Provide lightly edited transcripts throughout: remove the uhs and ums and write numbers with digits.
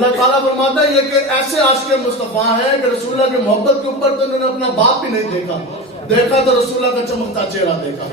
اللہ تعالیٰ فرماتا ہے یہ کہ ایسے عاشق مصطفیٰ ہیں کہ رسول اللہ کی محبت کے اوپر تو انہوں نے اپنا باپ بھی نہیں دیکھا تو رسول اللہ کا چمکتا چہرہ دیکھا۔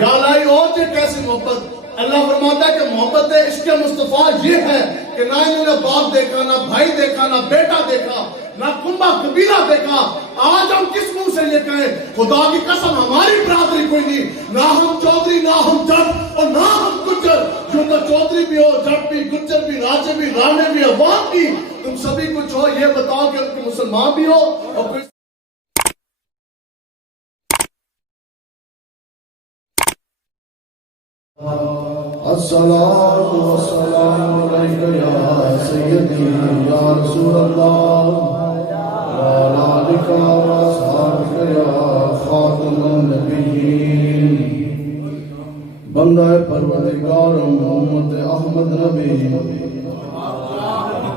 یا اللہ اور یہ کیسی محبت! اللہ فرماتا ہے کہ محبت عشق مصطفیٰ یہ ہے کہ نہ انہوں نے باپ دیکھا، نہ بھائی دیکھا، نہ بیٹا دیکھا، نہ کنبہ قبیلہ دیکھا۔ آج ہم کس منہ سے یہ کہیں؟ خدا کی قسم ہماری برادری کوئی نہیں، نہ ہم چودھری، نہ ہم جٹ اور نہ ہم گجر۔ جو تو چودھری بھی ہو، جٹ بھی، گجر بھی، راجے بھی، رانے بھی، عوام بھی، تم سبھی کچھ ہو، یہ بتاؤ کہ تم مسلمان بھی ہو اور کوئی الصلاة والسلام علیکہ یا سیدی یا رسول اللہ وعلی آلک واصحابک یا خاتم النبیین۔ بندہ پروردگار محمد احمد نبی،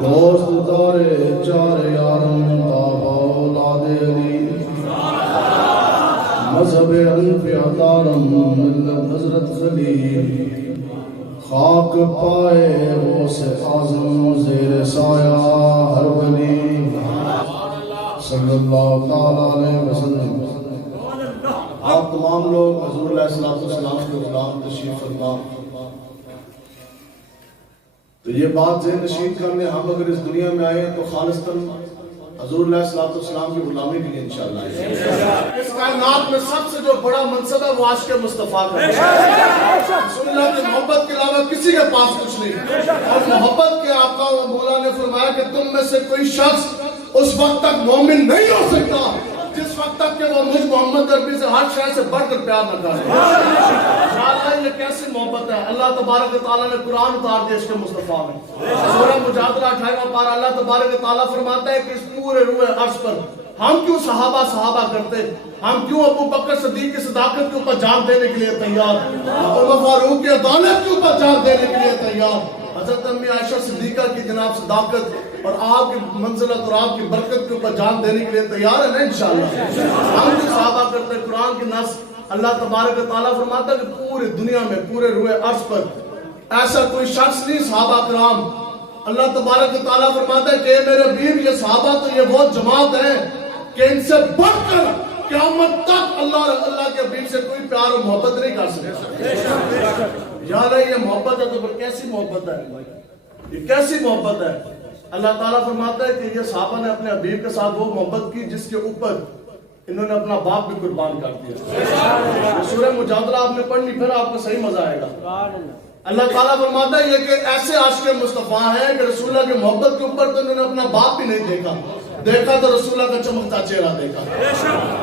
دوست دارے چار یارم بابا اولاد علی، مذہب حنف عطارم ملت حضرت خلیل، خاک پائے غوث اعظم زیر سایہ ہر ولی صلی اللہ تعالیٰ علیہ وسلم۔ آپ تمام لوگ حضور علیہ السلام کے غلام تشریف فرما۔ تو یہ بات ذہن نشین کرنے، ہم اگر اس دنیا میں آئے تو خالصتاً حضور علیہ السلام کی غلامی کے لیے انشاءاللہ آئے۔ اس کائنات میں سب سے جو بڑا منصب ہے وہ عاشق مصطفیٰ کا ہے۔ رسول اللہ کی محبت کے علاوہ کسی کے پاس کچھ نہیں، اور محبت کے آقا و مولا نے فرمایا کہ تم میں سے کوئی شخص اس وقت تک مومن نہیں ہو سکتا جس وقت تک کہ وہ مجھ محمد عربی سے ہر شے سے بڑھ کر پیار نہ کرے۔ انشاءاللہ یہ کیسی محبت ہے! اللہ تبارک و تعالیٰ نے قرآن اتار دیا عشق مصطفیٰ میں۔ سورہ مجادلہ 28واں پارہ اللہ تبارک و تعالیٰ فرماتا ہے کہ اس پورے روح عرض پر ہم کیوں صحابہ کرتے، ہم کیوں ابو بکر صدیق کی صداقت کے اوپر جان دینے کے لیے تیار، عمر فاروق کی عدالت کے اوپر جان دینے کے لیے تیار، حضرت امی عائشہ صدیقہ کی جناب صداقت اور آپ کی منزلت اور آپ کی برکت کے اوپر جان دینے کے لیے تیار ہے نا انشاءاللہ۔ ہم کیوں صحابہ کرتے؟ قرآن کی نص اللہ تبارک و تعالیٰ فرماتا ہے کہ پوری دنیا میں پورے روح عرض پر ایسا کوئی شخص نہیں صحابہ کرام۔ اللہ تبارک و تعالیٰ فرماتا ہے کہ اے میرے حبیب یہ صحابہ تو یہ وہ جماعت ہے کہ ان سے بڑھ کر قیامت تک اللہ کے حبیب سے کوئی پیار اور محبت نہیں کر سکتا۔ یا اللہ یہ محبت ہے تو پھر کیسی محبت ہے؟ یہ کیسی محبت ہے؟ اللہ تعالیٰ فرماتا ہے کہ یہ صحابہ نے اپنے حبیب کے ساتھ وہ محبت کی جس کے اوپر انہوں نے اپنا باپ بھی قربان کر دیا۔ سورہ مجادلہ آپ نے پڑھنی، پھر آپ کو صحیح مزہ آئے گا۔ اللہ تعالیٰ فرماتا ہے یہ کہ ایسے عاشق مصطفیٰ ہیں کہ رسول اللہ کی محبت کے اوپر تو انہوں نے اپنا باپ بھی نہیں دیکھا تو رسول اللہ کا چمکتا چہرہ دیکھا۔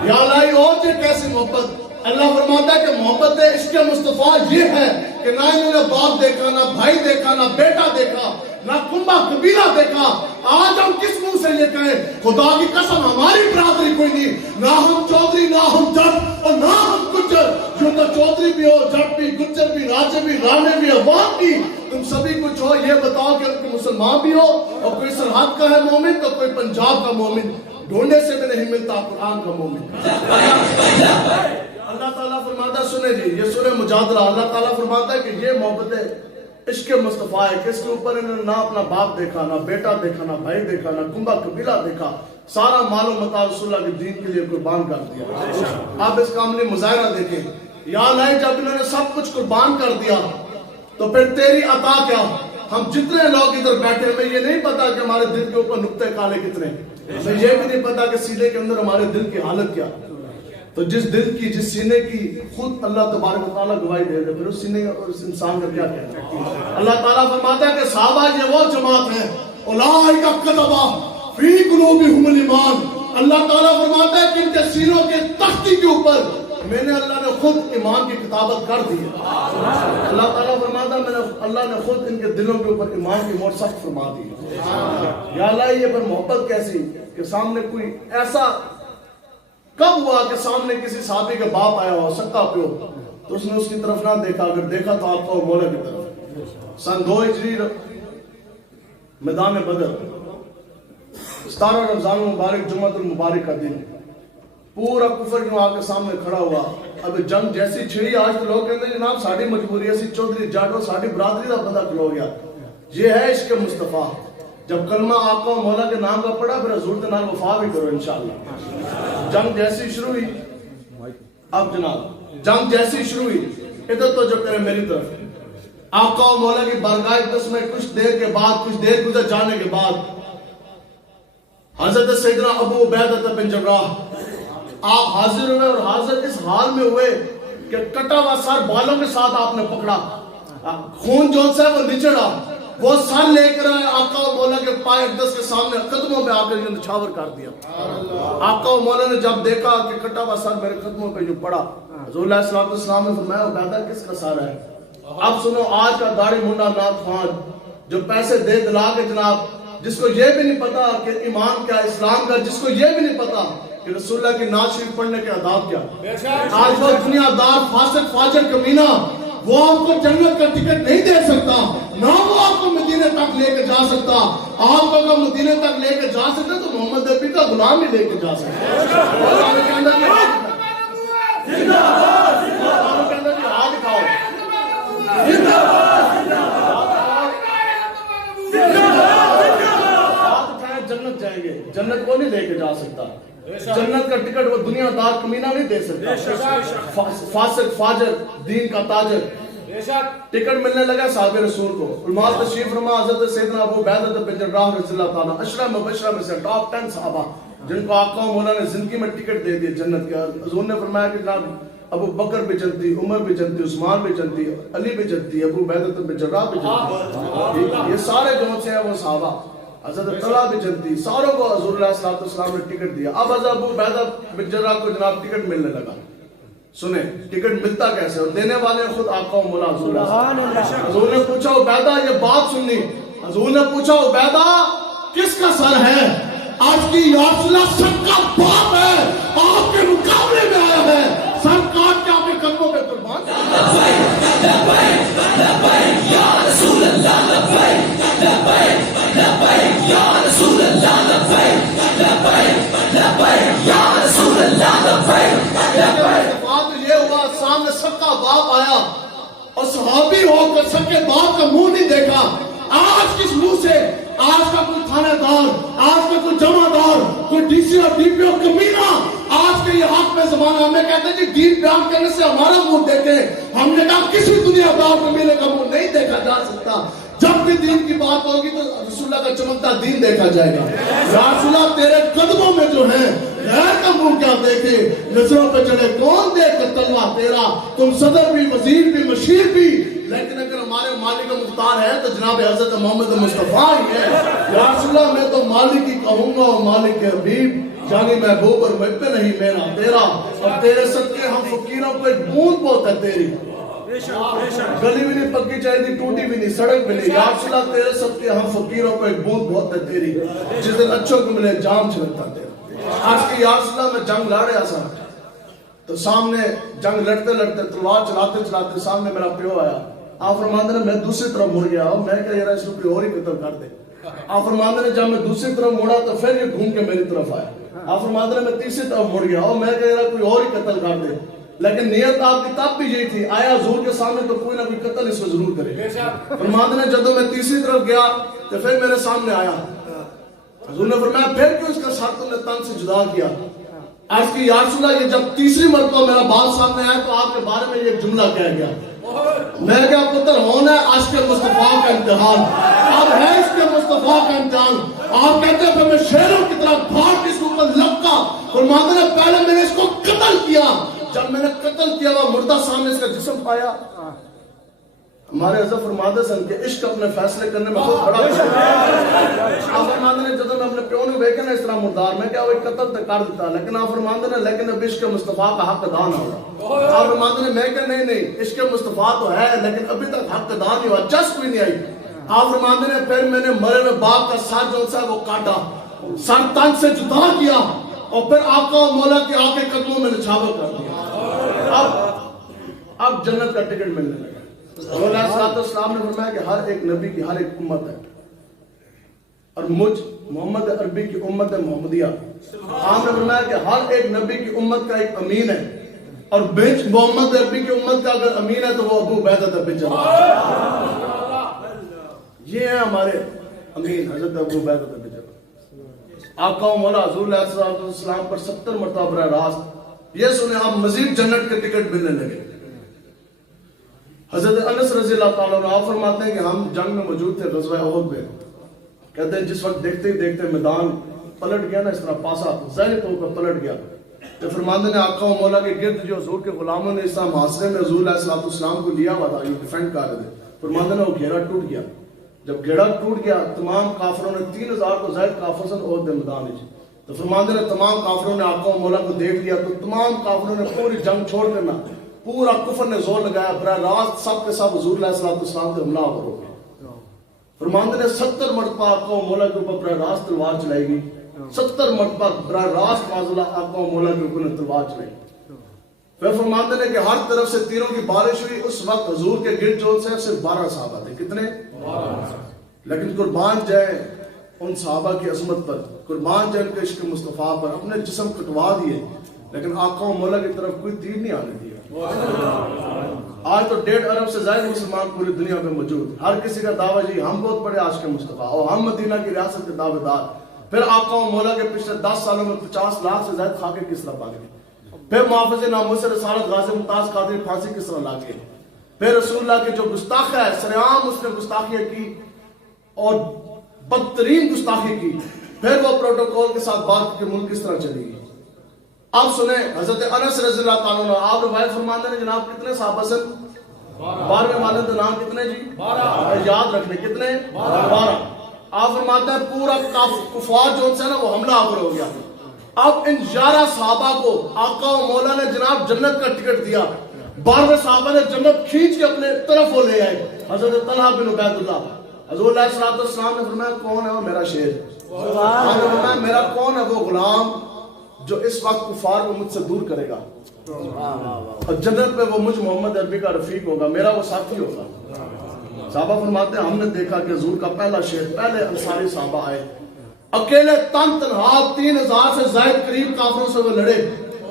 یا اللہ اور یہ کیسی محبت! اللہ فرماتا ہے کہ محبت عشق مصطفیٰ یہ ہے کہ نہ انہوں نے باپ دیکھا، نہ بھائی دیکھا، نہ بیٹا دیکھا، نہ کنبہ قبیلہ دیکھا۔ آج ہم کس منہ سے یہ کہیں؟ خدا کی قسم ہماری برادری کوئی نہیں، نہ ہم چودھری، نہ ہم جٹ اور نہ ہم گجر۔ جو تو چودھری بھی ہو، جٹ بھی، گجر بھی، راجے بھی، رانے بھی، عوام بھی، تم سبھی کچھ ہو، یہ بتاؤ کہ تم مسلمان بھی ہو اور کوئی سرحد کا ہے مومن تو کوئی پنجاب کا مومن، ڈھونڈنے سے بھی نہیں ملتا قرآن کا مومن۔ اللہ تعالیٰ فرماتا ہے، سنے جی یہ سورہ مجادلہ، اللہ تعالیٰ فرماتا ہے کہ یہ محبت عشق مصطفیٰ ہے کہ اس کے اوپر انہوں نے نہ اپنا باپ دیکھا، نہ بیٹا دیکھا، نہ بھائی دیکھا، نہ کنبہ قبیلہ دیکھا، سارا مال و متاع رسول اللہ کے دین کے لیے قربان کر دیا۔ آپ اس کا عملی مظاہرہ دیکھیں، یا نہیں جب انہوں نے سب کچھ قربان کر دیا تو پھر تیری عطا کیا؟ ہم جتنے لوگ ادھر بیٹھے ہمیں یہ نہیں پتا کہ ہمارے دل کے اوپر نقطے کالے کتنے، ہمیں یہ بھی نہیں پتا کہ سینے کے اندر ہمارے دل کی حالت کیا۔ تو جس دل کی، جس سینے کی خود اللہ تبارک و تعالیٰ گواہی دے دے، پھر اس سینے اور اس انسان کا کیا کہنا ہے؟ اللہ تعالیٰ فرماتا ہے کہ صحابہ یہ وہ جماعت ہے اولئک کتب فی قلوبہم الایمان۔ اللہ تعالیٰ فرماتا ہے کہ ان کے سینوں کے تختی کے اوپر میں نے اللہ نے خود ایمان کی کتابت کر دی ہے۔ اللہ تعالیٰ فرماتا ہے اللہ نے خود ان کے دلوں کے اوپر ایمان کی مہر سخت فرما دی۔ یا اللہ یہ پر محبت کیسی کہ سامنے کوئی ایسا کب ہوا کہ سامنے کسی صحابی کا باپ آیا ہو، سکا پیو، تو اس نے اس کی طرف نہ دیکھا، اگر دیکھا تو آپ کو مولا کی طرف۔ سن 2 ہجری میدان بدر 17 رمضان المبارک جمعۃ المبارک کا دن، پورا کفر کیوں آ کے سامنے کھڑا ہوا۔ اب جنگ جیسی چھڑی، آج تو لوگ کہتے ہیں جناب ساڑی مجبوری ہے، چودھری جاٹو ساڑی برادری کا پتہ کھلو گیا۔ یہ ہے عشق مصطفیٰ۔ جب کلمہ آقا و مولا کے نام کا پڑھا پھر حضور کے نام وفا بھی کرو انشاءاللہ. جنگ جیسی شروع ہوئی, اب جناب جنگ جیسی شروع ہوئی, ادھر تو جو کرے میری طرف, آقا و مولا کی بارگاہ اقدس میں کچھ دیر کے بعد, کچھ دیر گزر جانے کے بعد حضرت سیدنا ابو عبیدہ بن جراح آپ حاضر ہوئے, اور حاضر اس حال میں ہوئے کہ کٹا ہوا سر بالوں کے ساتھ آپ نے پکڑا, خون جو ہے وہ نچڑا, وہ سر لے کر آئے آقا و مولا کے پائے اقدس کے سامنے قدموں پہ آپ نے نچھاور کر دیا. آقا و مولا نے جب دیکھا کہ کٹا ہوا سر میرے قدموں پہ جو پڑا, حضور علیہ السلام نے فرمایا عبیدہ کس کا سر ہے؟ اب سنو, آج کا داڑھی منڈا نات خوان جو پیسے دے دلا کے جناب, جس کو یہ بھی نہیں پتا کہ ایمان کیا, اسلام کا, جس کو یہ بھی نہیں پتا کہ رسول اللہ کی نعت شریف پڑھنے کے آداب کیا. آج وہ دنیا دار فاسق فاجر کمینہ وہ آپ کو جنت کا ٹکٹ نہیں دے سکتا, نہ وہ آپ کو مدینے تک لے کے جا سکتا. آپ کو اگر مدینے تک لے کے جا سکتا تو محمد عربی کا غلام ہی لے کے جا سکتا. جنت جائیں گے, جنت کو نہیں لے کے جا سکتا. جنت کا ٹکٹ وہ دنیا دار کمینہ نہیں دے سکتا. فاسق فاجر دین کا تاجر ٹکٹ ملنے لگا صحابہ رسول کو. علماء تشریف فرما حضرت سیدنا ابو عبیدہ بن جراح رضی اللہ تعالیٰ عشرہ مبشرہ میں سے ٹاپ 10 صحابہ جن کو آقا و مولا نے زندگی میں ٹکٹ دے دیا جنت کے. حضور نے فرمایا کہ جناب ابو بکر بھی جنتی, عمر بھی جنتی, عثمان بھی جنتی, علی بھی جنتی, ابو عبیدہ بن جراح بھی جنتی. یہ سارے جو سے ہیں وہ صحابہ. حضرت طلحہ بھی جنتی, ساروں کو حضور علیہ السلام نے ٹکٹ دیا. اب حضرت ابو عبیدہ بن جراح کو جناب ٹکٹ ملنے لگا. سنیں ٹکٹ ملتا کیسے, اور دینے والے خود آقا و مولا حضور اللہ. حضور نے پوچھا عبیدہ یہ بات سننی, حضور نے پوچھا عبیدہ کس کا سر ہے؟ آج کی یا رسول اللہ سب کا باپ ہے, آپ کے مقابلے میں آیا ہے, سر کاٹ کے آپ کے قدموں پہ قربان. لبیک لبیک لبیک یا رسول اللہ, لبیک لبیک لبیک یا رسول اللہ, لبیک لبیک لبیک یا رسول اللہ, لبیک لبیک. سامنے سب کا باپ آیا اور صحابی ہو کر سب کے باپ کا منہ نہیں دیکھا. آج کس منہ سے, آج کا کوئی تھانے دار, آج کا کوئی جمع دار, کوئی ڈی سی اور ڈی پی او کمینہ آج کے یہ حق میں زمانہ ہمیں کہتے ہیں کہ دین بیان کرنے سے ہمارا منہ دیکھے. ہم نے کہا کسی دنیا دار کمینہ کا منہ نہیں دیکھا جا سکتا. جب بھی دین کی بات ہوگی تو رسول اللہ کا چمکتا دین دیکھا جائے گا. یا رسول اللہ تیرے قدموں میں جو ہیں غیر کا منہ کیا دیکھے, نظروں پہ چڑھے کون دیکھ کر تلوا تیرا. تم صدر بھی, وزیر بھی, مشیر بھی, لیکن اگر ہمارے مالک مختار ہے تو جناب حضرت محمد مصطفیٰ ہی ہے. یا رسول اللہ میں تو مالک ہی کہوں گا اور مالک کے حبیب, جانی محبوب اور مجھ پہ نہیں میرا تیرا, اور تیرے صدقے ہم فقیروں کو ایک بوند بہت ہے تیری. گلی بھی نہیں پکی چاہیے, ٹوٹی بھی نہیں, سڑک بھی نہیں. یا رسول اللہ تیرے صدقے ہم فقیروں کو ایک بوند بہت ہے تیری. جس دن اچھوں کو ملے جام چھلکتا تیرا. آج کی یا رسول اللہ میں جنگ لڑ رہا تھا تو سامنے جنگ لڑتے لڑتے تلوار چلاتے چلاتے سامنے میرا پیو آیا. آپ فرماندے نے میں دوسری طرف مڑ گیا, میں کہا یار اس کو کوئی اور ہی قتل کر دے. آپ فرماندے نے جب میں دوسری طرف مڑا تو پھر یہ گھوم کے میری طرف آیا. آپ فرماندے نے میں تیسری طرف مڑ گیا, اور میں کہا یار کوئی اور ہی قتل کر دے. لیکن نیت آپ کی تب بھی یہی تھی, آیا حضور کے سامنے تو کوئی نہ کوئی قتل اس کو ضرور کرے. فرماندے نے جب میں تیسری طرف گیا تو پھر میرے سامنے آیا. حضور نے فرمایا پھر کیوں اس کا سر تم نے تن سے جدا کیا؟ آج کی یا رسول اللہ یہ جب تیسری مرتبہ میرا بات سامنے آیا تو آپ کے بارے میں یہ جملہ کہہ گیا. میں کیا پتر ہونا ہے عشق مصطفیٰ کا امتحان, اب ہے اس کے مصطفیٰ کا امتحان. آپ کہتے ہیں پھر میں شیروں کی طرح بھاگ کے اس کو اوپر لپکا. فرماتے ہیں پہلے میں نے اس کو قتل کیا, جب میں نے قتل کیا وہ مردہ سامنے اس کا جسم پایا. ہمارے حضرت فرماتے سن کہ عشق اپنے فیصلے کرنے میں بہت بڑا ہے. آپ فرماتے ہیں جب میں اپنے پیو نے دیکھا نا اس طرح مردار, میں کیا وہ قتل تو کر دیتا, لیکن آپ فرماتے ہیں لیکن اب عشق مصطفیٰ کا حق ادا نہ ہوا. آپ فرماتے ہیں میں کہ نہیں عشق مصطفیٰ تو ہے لیکن ابھی تک حق ادا نہیں ہوا, جس کوئی نہیں آئی. آپ فرماتے ہیں پھر میں نے مرے ہوئے باپ کا سر جو سا وہ کاٹا, سر تن سے جدا کیا, اور پھر آقا و مولا کے آقے قدموں میں نچھاور کر دیا. اب جنت کا ٹکٹ ملنے لگا. حضور علیہ السلام نے فرمایا کہ ہر ایک نبی کی ہر ایک امت ہے, اور مجھ محمد عربی کی امت ہے محمدیہ. آپ نے فرمایا کہ ہر ایک نبی کی امت کا ایک امین ہے, اور بیچ محمد عربی کی امت کا اگر امین ہے تو وہ ابو عبیدہ بن جراح. یہ ہیں ہمارے امین حضرت ابو عبیدہ بن جرح آقا و مولا حضور علیہ السلام پر 70 مرتبہ براہ راست یہ سنے آپ مزید جنت کے ٹکٹ ملنے لگے. حضرت انس رضی اللہ تعالیٰ عنہ فرماتے ہیں کہ ہم جنگ میں موجود تھے غزوہ احد میں. کہتے ہیں جس وقت دیکھتے ہی دیکھتے میدان پلٹ گیا نا, اس طرح پاسا ظاہر طور پر پلٹ گیا. تو فرماندے نے آقا و مولا کے گرد جو حضور کے غلاموں نے اس طرح محاصرے میں حضور علیہ السلام کو لیا ہوا تھا, یہ ڈیفینڈ کر رہے تھے, فرماندے نے وہ گھیرا ٹوٹ گیا. جب گھیرا ٹوٹ گیا تمام کافروں نے 3000 کو زائد کافر سن عہد میدان میں, تو فرماندے نے تمام کافروں نے آقا و مولا کو دیکھ لیا تو تمام کافروں نے پوری جنگ چھوڑ کرنا پورا کفر نے زور لگایا, براہ راست سب کے سب حضور علیہ السلام کے حملہ آور ہو گئے. فرماندے نے 70 مرتبہ آقا و مولا کے اوپر براہ راست تلوار چلائی گئی, 70 مرتبہ براہ راست معاذ آقا و مولا کے اوپر تلوار چلائی. پھر فرماندے نے کہ ہر طرف سے تیروں کی بارش ہوئی. اس وقت حضور کے گرد جو سے صرف 12 صحابہ تھے. کتنے؟ 12. لیکن قربان جائے ان صحابہ کی عظمت پر, قربان جائے ان کے عشق مصطفیٰ پر, اپنے جسم کٹوا دیے لیکن آقا و مولا کی طرف کوئی تیر نہیں آنے دیا. آج تو 1.5 ارب سے زائد مسلمان پوری دنیا میں موجود, ہر کسی کا دعویٰ جی ہم بہت بڑے عاشق مصطفیٰ اور ہم مدینہ کی ریاست کے دعوے دار. پھر آقا و مولا کے پچھلے 10 سالوں میں 50 لاکھ سے زائد خاکے کس طرح پا گئے. پھر محافظ ناموس رسالت غازی ممتاز قادری پھانسی کس طرح لا گئے. پھر رسول اللہ کے جو گستاخ ہے سرعام اس نے گستاخی کی اور بدترین گستاخی کی, پھر وہ پروٹوکول کے ساتھ بات کے ملک کس طرح چلی گئی. اب سنیں حضرت انس رضی اللہ تعالیٰ عنہ آپ روایت فرماتے ہیں جناب کتنے صحابہ سن 12 والے تو نام کتنے جی 12 یاد رکھنے کتنے 12. آپ فرماتے ہیں پورا کفار جو سے نا وہ حملہ آور ہو گیا. اب ان 11 صحابہ کو آقا و مولا نے جناب جنت کا ٹکٹ دیا. 12 صحابہ نے جنت کھینچ کے اپنے طرف وہ لے آئے. حضرت طلحہ بن عبید اللہ, حضور علیہ السلام نے فرمایا کون ہے وہ میرا شیر, فرمایا میرا کون ہے وہ غلام جو اس وقت کفار کو مجھ سے دور کرے گا اور جنت میں وہ مجھ محمد عربی کا رفیق ہوگا, میرا وہ ساتھی ہوگا. صحابہ فرماتے ہیں ہم نے دیکھا کہ حضور کا پہلا شیر, پہلے انصاری صحابہ آئے اکیلے تن تنہا 3000 سے زائد قریب کافروں سے وہ لڑے,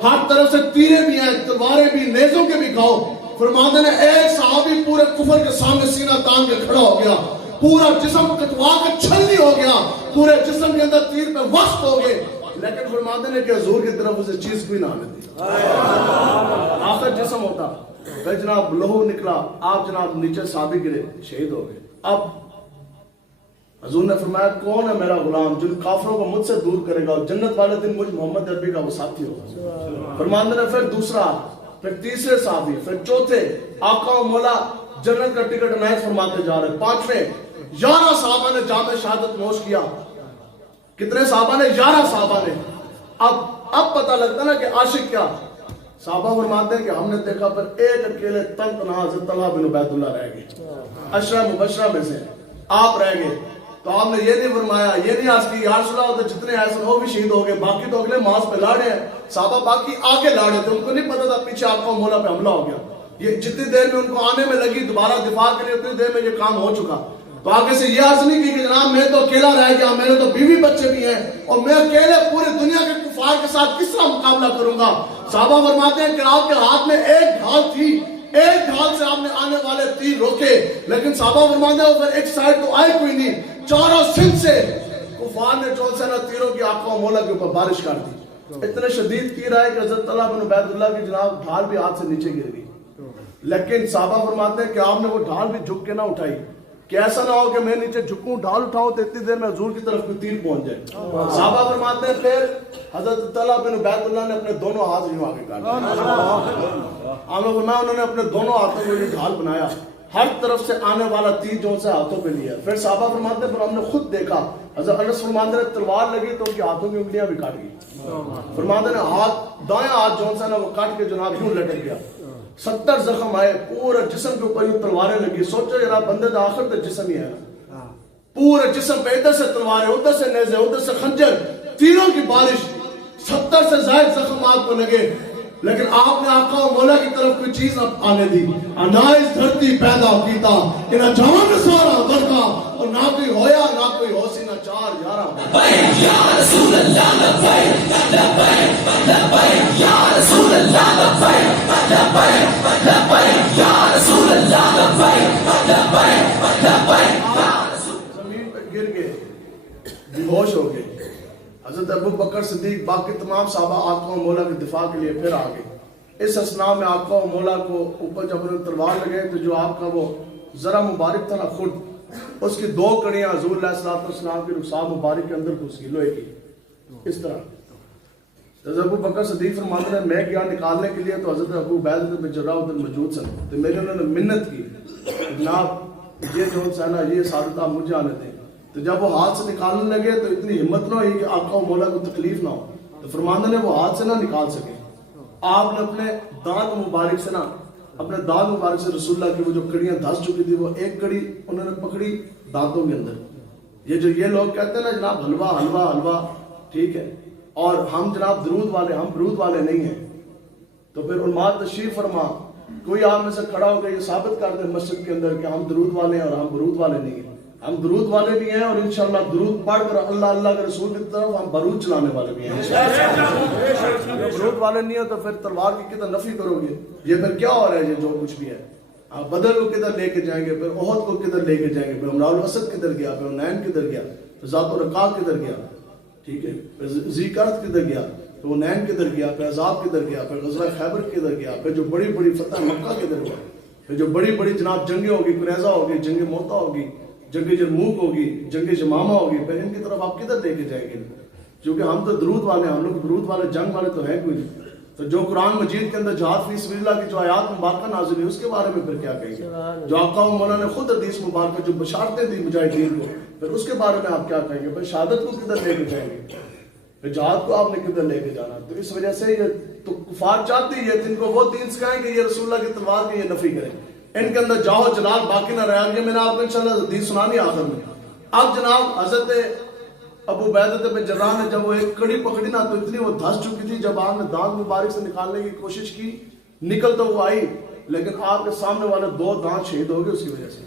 ہر طرف سے تیرے بھی ہیں, تلواریں بھی, نیزوں کے بھی گھاؤ. فرماتے ہیں ایک صحابی پورے کفر کے سامنے سینہ تان کے کھڑا ہو گیا, پورا جسم کٹوا کے چھلنی ہو گیا, پورے جسم کے اندر تیر پہ وقت ہو گئے, لیکن فرماتے ہیں کہ حضور کی طرف اسے چیز کوئی نہ آنے دی. آخر جسم ہوتا پھر جناب لہو نکلا, آپ جناب نیچے صحابی گرے, شہید ہو گئے. اب حضور نے فرمایا کون ہے میرا غلام جن کافروں کو مجھ سے دور کرے گا اور جنت والے دن مجھ محمد عربی کا وہ ساتھی ہوگا. فرماتے ہیں پھر دوسرا, پھر تیسرے صحابی, پھر چوتھے, آقا و مولا جنت کا ٹکٹ عنایت فرماتے جا رہے. 5ویں 11 صحابہ نے جام شہادت نوش کیا. کتنے صحابہ نے 11 صحابہ نے. اب پتہ لگتا نا کہ عاشق کیا. صحابہ فرماتے ہیں کہ ہم نے دیکھا پر ایک اکیلے تن تنہا حضرت طلحہ بن عبید اللہ رہ گئے, 10 مبشرہ میں سے آپ رہ گئے. تو آپ نے یہ نہیں فرمایا, یہ نہیں آج کی یا رسول اللہ جتنے ایسے وہ بھی شہید ہو گئے, باقی تو اگلے ماس پہ لاڑے ہیں. صحابہ باقی آگے لاڑے تھے, ان کو نہیں پتا تھا پیچھے آپ کو مولا پہ حملہ ہو گیا. یہ جتنی دیر میں ان کو آنے میں لگی دوبارہ دفاع کے لیے اتنی دیر میں یہ کام ہو چکا. تو آگے سے یہ عرض نہیں کی کہ جناب میں تو اکیلا رہ گیا, میں نے تو بیوی بچے بھی ہیں اور میں اکیلے پوری دنیا کے کفار کے ساتھ کس طرح مقابلہ کروں گا. صحابہ فرماتے ہیں کہ آپ کے ہاتھ میں ایک ڈھال تھی, ایک ڈھال سے آپ نے آنے والے تیر روکے, لیکن صحابہ فرماتے ہیں پھر ایک سائڈ تو آئے کوئی نہیں, چاروں سن سے کفار نے جو سے نا تیروں کی آقا و مولا کے اوپر بارش کر دی. اتنے شدید تیر آئے کہ حضرت طلحہ بن عبید اللہ کی جناب ڈھال بھی ہاتھ سے نیچے گر گئی. لیکن صحابہ فرماتے ہیں کہ آپ نے وہ ڈھال بھی جھک کے نہ اٹھائی کہ ایسا نہ ہو کہ میں نیچے جھکوں ڈھال اٹھاؤں تو اتنی دیر میں حضور کی طرف کوئی تیر پہنچ جائے. صحابہ فرماتے ہیں پھر حضرت طلحہ بن عبید اللہ نے اپنے دونوں ہاتھ یوں آگے کر دیے. انہوں نے اپنے دونوں ہاتھوں میں یہ ڈھال بنایا, ہر طرف سے آنے والا تیر جو سے ہاتھوں پہ لیا. پھر صحابہ فرماتے ہیں پھر ہم نے خود دیکھا حضرت انس فرماتے ہیں تلوار لگی تو ان کے ہاتھوں کی انگلیاں بھی کاٹ گئی. فرماتے ہیں ہاتھ دائیں ہاتھ جو سے نا وہ کاٹ کے جناب یوں لٹک گیا. 70 زخم آئے, پورے جسم کے اوپر یوں تلواریں لگی. سوچو ذرا بندے دا آخر تو جسم ہی ہے نا, پورے جسم پہ ادھر سے تلواریں, ادھر سے نیزے, ادھر سے خنجر, تیروں کی بارش. 70 سے زائد زخمات کو لگے, لیکن آپ نے آقا و مولا کی طرف کوئی چیز نہ آنے دی. انائز دھرتی پیدا کیتا کہ نہ جان سارا درکا اور نہ کوئی ہویا نہ کوئی ہوسی نہ چار یارہ. لبیک یا رسول اللہ لبیک لبیک لبیک یا رسول اللہ لبیک لبیک لبیک یا رسول اللہ لبیک لبیک لبیک. زمین پہ گر گئے, بے ہوش ہو گئے. حضرت ابو بکر صدیق باقی تمام صحابہ آقا و مولا کے دفاع کے لیے پھر آ گئے. اس اسنا میں آقا و مولا کو اوپر جب انہوں نے تلوار لگے تو جو آپ کا وہ ذرا مبارک تھا نا خود، اس کی 2 کڑیاں حضور علیہ الصلوۃ والسلام کے رخسار مبارک کے اندر گھس گئی لوہے کی. اس طرح حضرت ابو بکر صدیق فرماتے ہیں میں گیا نکالنے کے لیے تو حضرت ابو عبیدہ بن جراح ادھر موجود سن. تو میرے انہوں نے منت کی جناب یہ جو ہے نا یہ سعادت آپ مجھے آنے دیں. تو جب وہ ہاتھ سے نکالنے لگے تو اتنی ہمت نہ ہوئی کہ آقا و مولا کو تکلیف نہ ہو. تو فرماندہ نے وہ ہاتھ سے نہ نکال سکے. آپ نے اپنے دانت مبارک سے اپنے دانت مبارک سے رسول اللہ کی وہ جو کڑیاں دھس چکی تھی وہ ایک کڑی انہوں نے پکڑی دانتوں کے اندر. یہ لوگ کہتے ہیں نا جناب حلوہ حلوہ حلوہ ٹھیک ہے اور ہم جناب درود والے، ہم برود والے نہیں ہیں. تو پھر علماء تشریف فرما کوئی آپ میں سے کھڑا ہو کے یہ ثابت کر دے مسجد کے اندر کہ ہم درود والے ہیں اور ہم برود والے نہیں ہیں. ہم درود والے بھی ہیں اور انشاءاللہ درود پڑھ کر اللہ اللہ کے رسول کی طرف ہم برود چلانے والے بھی ہیں. برود والے نہیں ہیں تو پھر تلوار کی کدھر نفی کرو گے؟ یہ پھر کیا ہو رہا ہے یہ جو کچھ بھی ہے؟ آپ بدر کو کدھر لے کے جائیں گے، پھر احد کو کدھر لے کے جائیں گے، پھر امراء الاسد کدھر گیا، پھر حنین کدھر گیا، پھر ذات الرقاع کدھر گیا، ٹھیک ہے، پھر ذی قرد کدھر گیا، پھر حنین کدھر گیا، پھر عذاب کدھر گیا، پھر غزوہ خیبر کدھر گیا، پھر جو بڑی بڑی فتح مکہ کدھر ہوا، پھر جو بڑی بڑی جناب جنگیں ہوگی، قریظہ ہوگی، جنگ موتا ہوگی، جنگ جرموک ہوگی، جنگ جمامہ ہوگی، پھر ان کی طرف آپ کدھر لے کے جائیں گے؟ کیونکہ ہم تو درود والے ہیں، ہم لوگ درود والے جنگ والے تو ہیں کوئی نہیں. تو جو قرآن مجید کے اندر جہاد فی سبیل اللہ کی جو آیات مبارکہ نازل ہوئی اس کے بارے میں پھر کیا کہیں گے؟ جو آقا و مولا نے خود حدیث مبارکہ جو بشارتیں دی مجاہدین کو، پھر اس کے بارے میں آپ کیا کہیں گے؟ پھر شہادت کو کدھر لے کے جائیں گے؟ پھر جہاد کو آپ نے کدھر لے کے جانا؟ تو اس وجہ سے یہ تو کفار چاہتی ہے جن کو وہ دین سکھائیں کہ یہ رسول اللہ کی تلوار کی یہ نفی کریں، ان کے اندر جاؤ جلال باقی نہ رہا. یہ میں نے آپ کو انشاءاللہ حدیث سنانی آخر میں. اب جناب حضرت ابو عبیدہ بن جراح نے جب وہ ایک کڑی پکڑی نا تو اتنی وہ دھس چکی تھی، جب آپ نے دانت مبارک سے نکالنے کی کوشش کی نکل تو وہ آئی لیکن آپ کے سامنے والے 2 دانت شہید ہو گئے اس کی وجہ سے.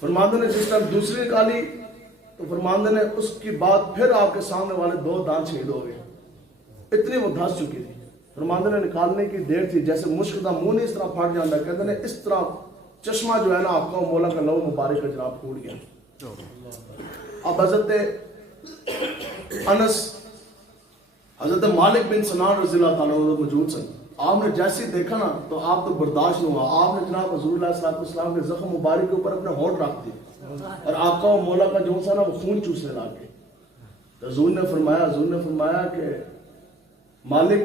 فرماندے نے جس طرح دوسری نکالی تو فرماندے نے اس کی بعد پھر آپ کے سامنے والے 2 دانت شہید ہو گئے، اتنی وہ دھس چکی تھی. فرماندے نے نکالنے کی دیر تھی، جیسے مشک دا منہ نہیں اس طرح پھٹ جاتا، کہتے ہیں اس طرح چشمہ جو ہے نا آقا و مولا کا لو مبارک کا جناب پھوٹ گیا. اب حضرت انس، حضرت مالک بن سنان رضی اللہ تعالیٰ عنہ موجود سن. آپ نے جیسے دیکھا نا تو آپ تو برداشت نہیں ہوا. آپ نے جناب حضور اللہ صلی اللہ علیہ وسلم کے زخم مبارک کے اوپر اپنے ہونٹ رکھ دیے اور آقا و مولا کا جو سا نا وہ خون چوسنے لگ گئے. حضور نے فرمایا کہ مالک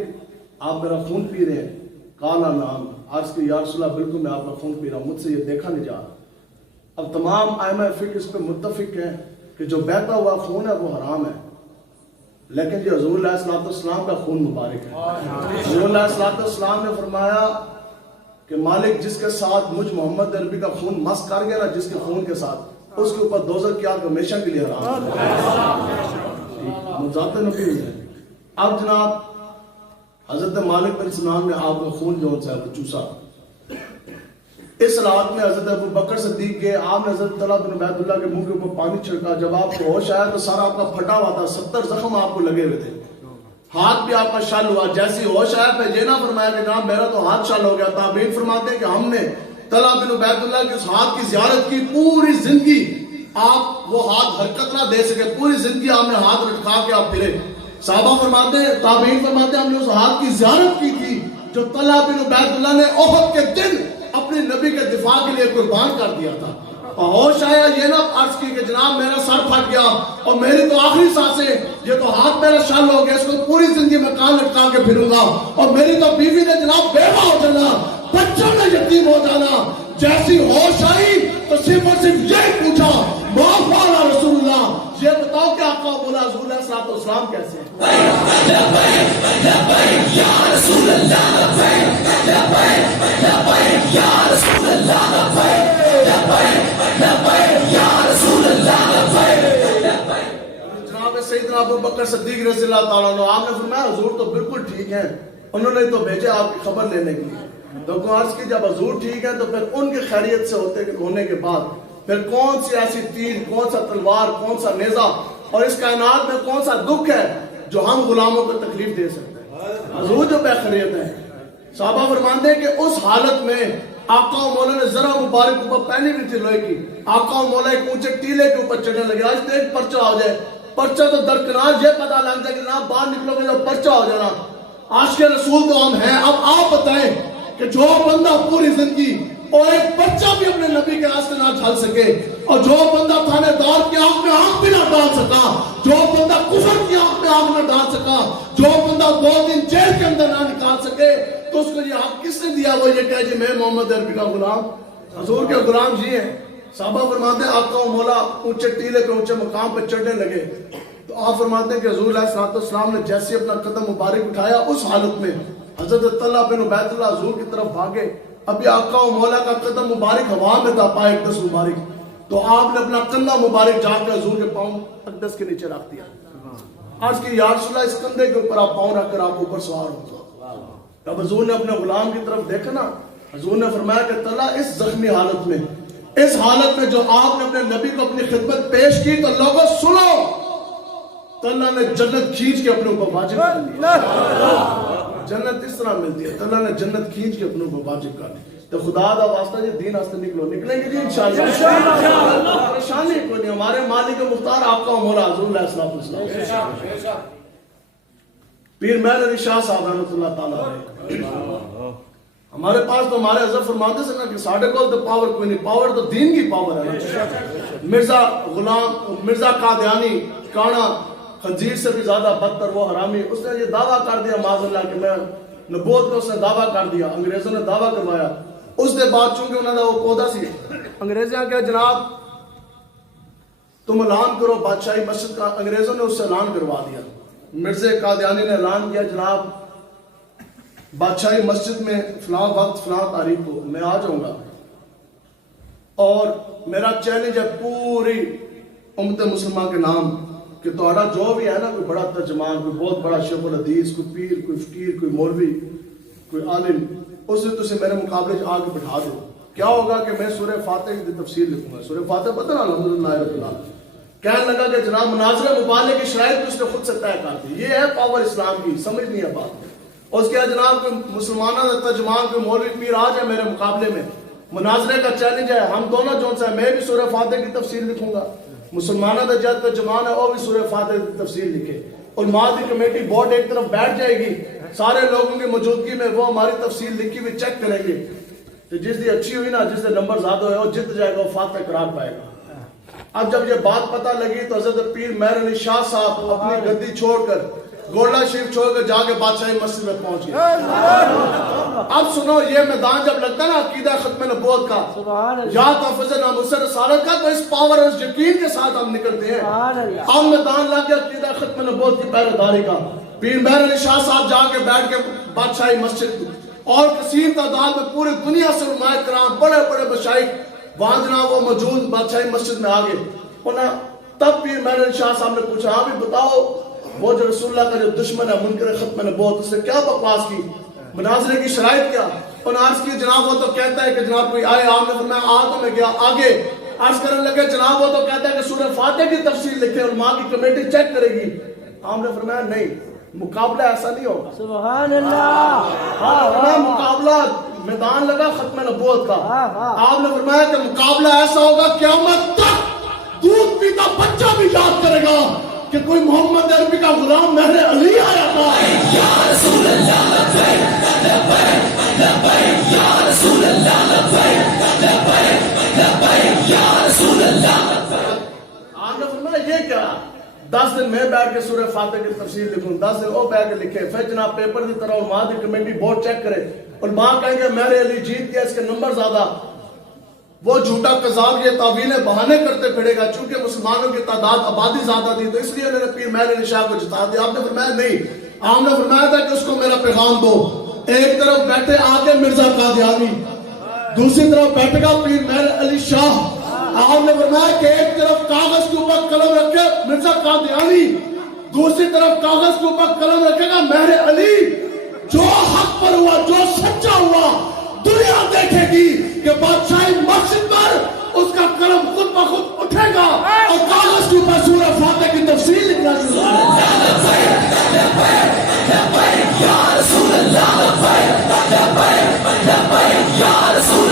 آپ میرا خون پی رہے ہیں؟ کالا نام. عرض کہ یا رسول اللہ بالکل میں آپ کا خون پی رہا ہوں، مجھ سے یہ دیکھا نہیں جا رہا. اب تمام ائمہ فقہ اس پہ متفق ہیں کہ جو بہتا ہوا خون ہے وہ حرام ہے، لیکن یہ حضور علیہ الصلوۃ والسلام کا خون مبارک ہے. حضور علیہ الصلوۃ والسلام نے فرمایا کہ مالک جس کے ساتھ مجھ محمد عربی کا خون مس کر گیا نا، جس کے خون کے ساتھ، اس کے اوپر دوزخ کی آگ ہمیشہ کے لیے حرام ہے. ذات نبی ہے. اب جناب حضرت مالک بن سنان نے آپ کا خون جو ہے وہ چوسا. اس رات میں حضرت ابو بکر صدیق کے آپ نے حضرت طلحہ بن عبید اللہ کے منہ کے اوپر پانی چھڑکا. جب آپ کو ہوش آیا تو سارا آپ کا پھٹا ہوا تھا، 70 زخم آپ کو لگے ہوئے تھے، ہاتھ بھی آپ کا شل ہوا. جیسی ہوش آیا پہ یہ نہ فرمایا کہ جناب میرا تو ہاتھ شل ہو گیا. تابعین فرماتے ہیں کہ ہم نے طلحہ بن عبید اللہ کے اس ہاتھ کی زیارت کی، پوری زندگی آپ وہ ہاتھ حرکت نہ دے سکے، پوری زندگی آپ نے ہاتھ لٹکا کے آپ پھرے. صحابہ فرماتے ہیں، تابعین فرماتے ہیں ہم نے اس ہاتھ کی زیارت کی تھی جو طلحہ بن عبید اللہ نے احد کے دن اپنے نبی کے دفاع کے لیے قربان کر دیا تھا. اور ہوش آیا یہ نہ عرض کی کہ جناب میرا سر پھٹ گیا اور میری تو آخری سانسیں، یہ تو ہاتھ میرا شل ہو گیا، اس کو پوری زندگی میں کان لٹکا کے پھروں گا، اور میری تو بیوی نے جناب بیوہ ہو جانا، بچوں نے یتیم ہو جانا. جیسی ہوش آئی تو صرف اور صرف یہ پوچھا ما فعل رسول اللہ، یہ بتاؤ کہ آقا بولا حضور علیہ الصلوۃ والسلام کیسے ہیں؟ لبیک لبیک یا رسول اللہ، لبیک لبیک لبیک یا رسول اللہ، لبیک لبیک لبیک یا رسول اللہ، لبیک. جناب سیدنا ابو بکر صدیق رضی اللہ تعالیٰ عنہ آپ نے فرمایا حضور تو بالکل ٹھیک ہیں، انہوں نے تو بھیجا آپ کی خبر لینے کے لیے. تو عرض کی جب حضور ٹھیک ہے تو پھر ان کی خیریت سے ہونے کے بعد پھر کون سی ایسی تیر، کون سا تلوار، کون سا نیزہ اور اس کائنات میں کون سا دکھ ہے جو ہم غلاموں کو تکلیف دے سکتے ہیں؟ حضور جو بے خیریت ہیں. صحابہ فرماتے ہیں کہ اس حالت میں آقا و مولا نے ذرا مبارک اوپر پہنی بھی تھی لوہے کی. آقا و مولا ایک اونچے ٹیلے کے اوپر چڑھنے لگے. آج تو ایک پرچہ ہو جائے, پرچہ تو درکنار یہ پتہ لگ جائے کہ نہ باہر نکلو گے تو پرچہ ہو جانا. آج کے رسول تو ہم ہیں. اب آپ بتائیں کہ جو بندہ پوری زندگی اور ایک بچہ بھی اپنے نبی کے راستے نہ ڈھال سکے, اور جو بندہ تھانے دار کی آنکھ میں آنکھ بھی نہ ڈال سکا, جو بندہ کفر کی آنکھ میں آنکھ نہ ڈال سکا, جو بندہ 2 دن جیل کے اندر نہ نکال سکے, تو اس کو یہ حق کس نے دیا؟ وہ یہ کہے جی میں محمد عربی کا غلام. حضور کے غلام جی ہیں. صحابہ فرماتے ہیں آقا و مولا اونچے ٹیلے کے اونچے مقام پہ چڑھنے لگے, تو آپ فرماتے ہیں کہ حضور علیہ السلام نے جیسے اپنا قدم مبارک اٹھایا, اس حالت میں حضرت طلحہ بن عبید اللہ حضور کی طرف بھاگے. ابھی آقا و مولا کا قدم مبارک ہوا میں تھا, پائے اقدس مبارک, تو آپ نے اپنا کندھا مبارک جا کر حضور کے پاؤں اقدس کے نیچے رکھ دیا. عرض کی یا رسول اللہ, اس کندھے کے اوپر آپ پاؤں رکھ کر آپ اوپر سوار ہو. جب حضور نے اپنے غلام کی طرف دیکھا نا, حضور نے فرمایا کہ طلحہ اس زخمی حالت میں, اس حالت میں جو آپ نے اپنے نبی کو اپنی خدمت پیش کی, تو لوگوں سنو, طلحہ نے جنت کھینچ کے اپنے اوپر واجب کر لی. جنت اس طرح ملتی ہے, طلحہ نے جنت کھینچ کے اپنے اوپر واجب کر لی. تو خدا دا واسطہ یہ دین واسطے نکلیں گے جی انشاءاللہ. پریشانی کوئی نہیں, ہمارے مالک مختار آپ کا مولا حضور علیہ السلام. پیر مہر علی شاہ صاحب رحمۃ اللہ تعالیٰ, ہمارے پاس تو ہمارے حضرت فرماتے سے نا کہ ساڑھے کو تو پاور کوئی نہیں, پاور تو دین کی پاور ہے. مرزا قادیانی کانا خنزیر سے بھی زیادہ بدتر وہ حرامی, اس نے یہ دعویٰ کر دیا معاذ اللہ کہ میں نبوت کو, اس نے دعویٰ کر دیا, انگریزوں نے دعویٰ کروایا. اس کے بعد چونکہ انہوں نے وہ پودا سی, انگریزیاں کہا جناب تم اعلان کرو بادشاہی مسجد کا. انگریزوں نے اس سے اعلان کروا دیا. مرزا قادیانی نے اعلان کیا جناب بادشاہی مسجد میں فلاں وقت فلاں تاریخ کو میں آ جاؤں گا, اور میرا چیلنج ہے پوری امت مسلمہ کے نام کہ تہاڈا جو بھی ہے نا, کوئی بڑا ترجمان, کوئی بہت بڑا شیخ الحدیث, کوئی پیر, کوئی فقیر, کوئی مولوی, کوئی عالم, اسے تسے میرے مقابلے آ کے بٹھا دو. کیا ہوگا کہ میں سورہ فاتح کی تفسیر لکھوں گا. سورہ فاتح پتہ نا الحمدللہ رب العالمین. کہنے لگا کہ جناب مناظرہ مبالغے کی شرائط اس نے خود سے طے کر دی. یہ ہے پاور اسلام کی, سمجھ نہیں ہے بات. اور اس کے جناب کوئی مسلمانوں کا ترجمان, کوئی مولوی پیر آ جائے میرے مقابلے میں, مناظرے کا چیلنج ہے, ہم دونوں جو سے میں بھی سورہ فاتح کی تفسیر لکھوں گا, مسلمانوں کا جب ترجمان ہے وہ بھی سورہ فاتح کی تفسیر لکھے, اور مادی کمیٹی بورڈ ایک طرف بیٹھ جائے گی, سارے لوگوں کی موجودگی میں وہ ہماری تفسیر لکھی ہوئی چیک کریں گے. تو جس دی اچھی ہوئی نا, جس سے نمبر زیادہ ہوئے وہ جت جائے گا, وہ فاتح قرار پائے گا. اب جب یہ بات پتہ لگی تو حضرت پیر مہر علی شاہ صاحب اپنی گدی چھوڑ کر, گولڈا شریف چھوڑ کر جا کے بادشاہی مسجد میں پہنچ گئے. اب سنو, یہ میدان جب لگتا ہے نا عقیدہ ختم نبوت کا, یا تحفظ ناموس رسالت کا, تو اس پاور اور اس یقین کے ساتھ ہم نکلتے ہیں. اب میدان لگ گیا عقیدہ ختم نبوت کی پہرے داری کا. پیر مہر علی شاہ صاحب جا کے بیٹھ کے بادشاہی مسجد, اور کثیر تعداد میں پوری دنیا سے علماء کرام, بڑے بڑے مشائخ وہاں جناب وہ موجود بادشاہی مسجد میں آگے. تب پیر مہر علی شاہ صاحب نے پوچھا, ہاں بھی بتاؤ وہ جو رسول اللہ کا جو دشمن ہے منکر ختم نبوت, اس نے کیا بکواس کی, مناظرے کی شرائط کیا؟ اور عرض کی جناب وہ تو کہتا ہے کہ جناب کوئی آئے, آپ نے فرمایا آ, تو میں گیا آگے عرض کرنے لگے جناب وہ تو کہتا ہے کہ سورہ فاتح کی تفسیر لکھے, اور ماں کی کمیٹی چیک کرے گی. آپ نے فرمایا نہیں, مقابلہ ایسا نہیں ہوگا. سبحان اللہ. مقابلہ میدان لگا ختم نبوت کا. آپ نے فرمایا کہ مقابلہ ایسا ہوگا قیامت تک دودھ پیتا بچہ بھی یاد کرے گا کہ کوئی محمد عربی کا غلام مہر علی آیا تھا. یا رسول اللہ لبیک لبیک لبیک, یا رسول اللہ لبیک لبیک لبیک, یا رسول اللہ لبیک. آپ نے فرمایا یہ کیا, 10 دن میں بیٹھ کے سورہ فاتح کی تفسیر لکھوں, 10 دن وہ بیٹھ کے لکھے, پھر جناب پیپر کی طرح علماء کی کمیٹی بورڈ چیک کرے, علماء کہیں گے مہر علی جیت گیا, اس کے نمبر زیادہ. وہ جھوٹا قذاب یہ تعویلیں بہانے کرتے پھرے گا, چونکہ مسلمانوں کی تعداد آبادی زیادہ تھی تو اس لیے انہوں نے پیر مہر علی شاہ کو جتا دیا. آپ نے فرمایا نہیں, آپ نے فرمایا تھا کہ اس کو میرا پیغام دو. ایک طرف بیٹھے آگے مرزا قادیانی, دوسری طرف بیٹھے گا پیر مہر علی شاہ. آپ نے فرمایا کہ ایک طرف کاغذ کے اوپر قلم رکھے مرزا قادیانی, دوسری طرف کاغذ کے اوپر قلم رکھے گا مہر علی. جو حق پر ہوا, جو سچا ہوا, دنیا دیکھے گی کہ بادشاہی مسجد پر اس کا قلم خود بخود اٹھے گا اور کاغذ کے اوپر سورہ فاتح کی تفسیر لکھنا شروع ہوگا. یا رسول اللہ, یا رسول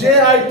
JIT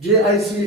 JIC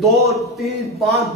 2, 3, 5,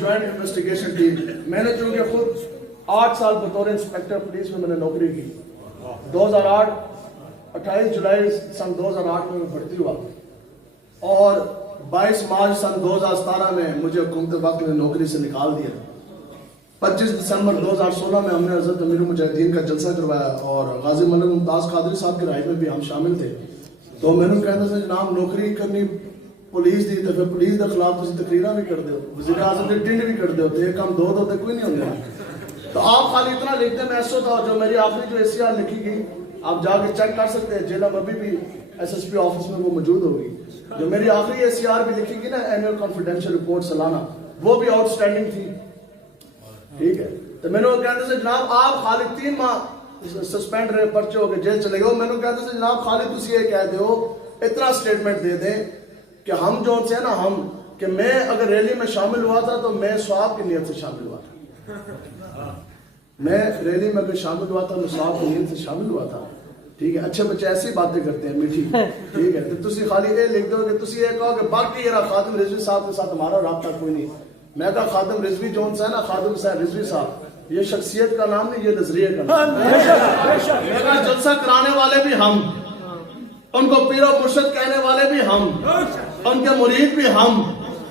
joint investigation team. میں نے چونکہ خود 8 سال بطور انسپیکٹر پولیس میں نے نوکری کی. 2008 28 جولائی سن 2008 میں بھرتی ہوا اور 22 مارچ سن 2017 میں مجھے حکومت وقت نے نوکری سے نکال دیا. 25 دسمبر 2016 میں ہم نے حضرت امیر المجاہدین کا جلسہ کروایا اور غازی ملک ممتاز قادری صاحب کی رائے میں بھی ہم شامل تھے. تو میں نے کہا تھا جناب نوکری کرنی پولیس دی تو پھر پولیس کے خلاف تسی تقریراں بھی کر دیو, وزیر اعظم دے ٹنڈ بھی کر دیو, تے کم دو تے کوئی نہیں ہوندا. تو آپ خالی اتنا لکھ دیں. میں ایسا تھا جو میری آخری جو ایس سی آر لکھی گئی آپ جا کے چیک کر سکتے ہیں, جیلا میں بھی ایس ایس پی آفس میں وہ موجود ہوگی. جو میری آخری ایس سی آر بھی لکھی گئی نا اینوئل کانفیڈینشیل رپورٹ سالانہ, وہ بھی آؤٹ اسٹینڈنگ تھی. ٹھیک ہے, تو میں نے وہ کہتے تھے جناب آپ خالی 3 ماہ سسپینڈ رہے, پرچے ہو کے جیل چلے گئے. میں نے کہتے تھے جناب خالی تسی یہ کہہ دو, اتنا سٹیٹمنٹ دے دیں کہ ہم جو سے نا ہم کہ میں اگر ریلی میں شامل ہوا تھا تو میں ثواب کی نیت سے شامل ہوا تھا. میں ریلی میں اگر شامل ہوا تھا میں ثواب کی نیت سے شامل ہوا تھا. ٹھیک ہے, اچھے بچے ایسی باتیں کرتے ہیں میٹھی. ٹھیک ہے, تو تسی خالی یہ لکھ دو کہ تسی یہ کہو کہ باقی یہ خادم رضوی صاحب کے ساتھ ہمارا رابطہ کوئی نہیں. میں کہا خادم رضوی جون سے نا خادم صاحب رضوی صاحب یہ شخصیت کا نام نہیں, یہ نظریے کا نام. میں کہا جلسہ کرانے والے بھی ہم, ان کو پیر و مرشد کہنے والے بھی ہم, ان کے مرید بھی ہم.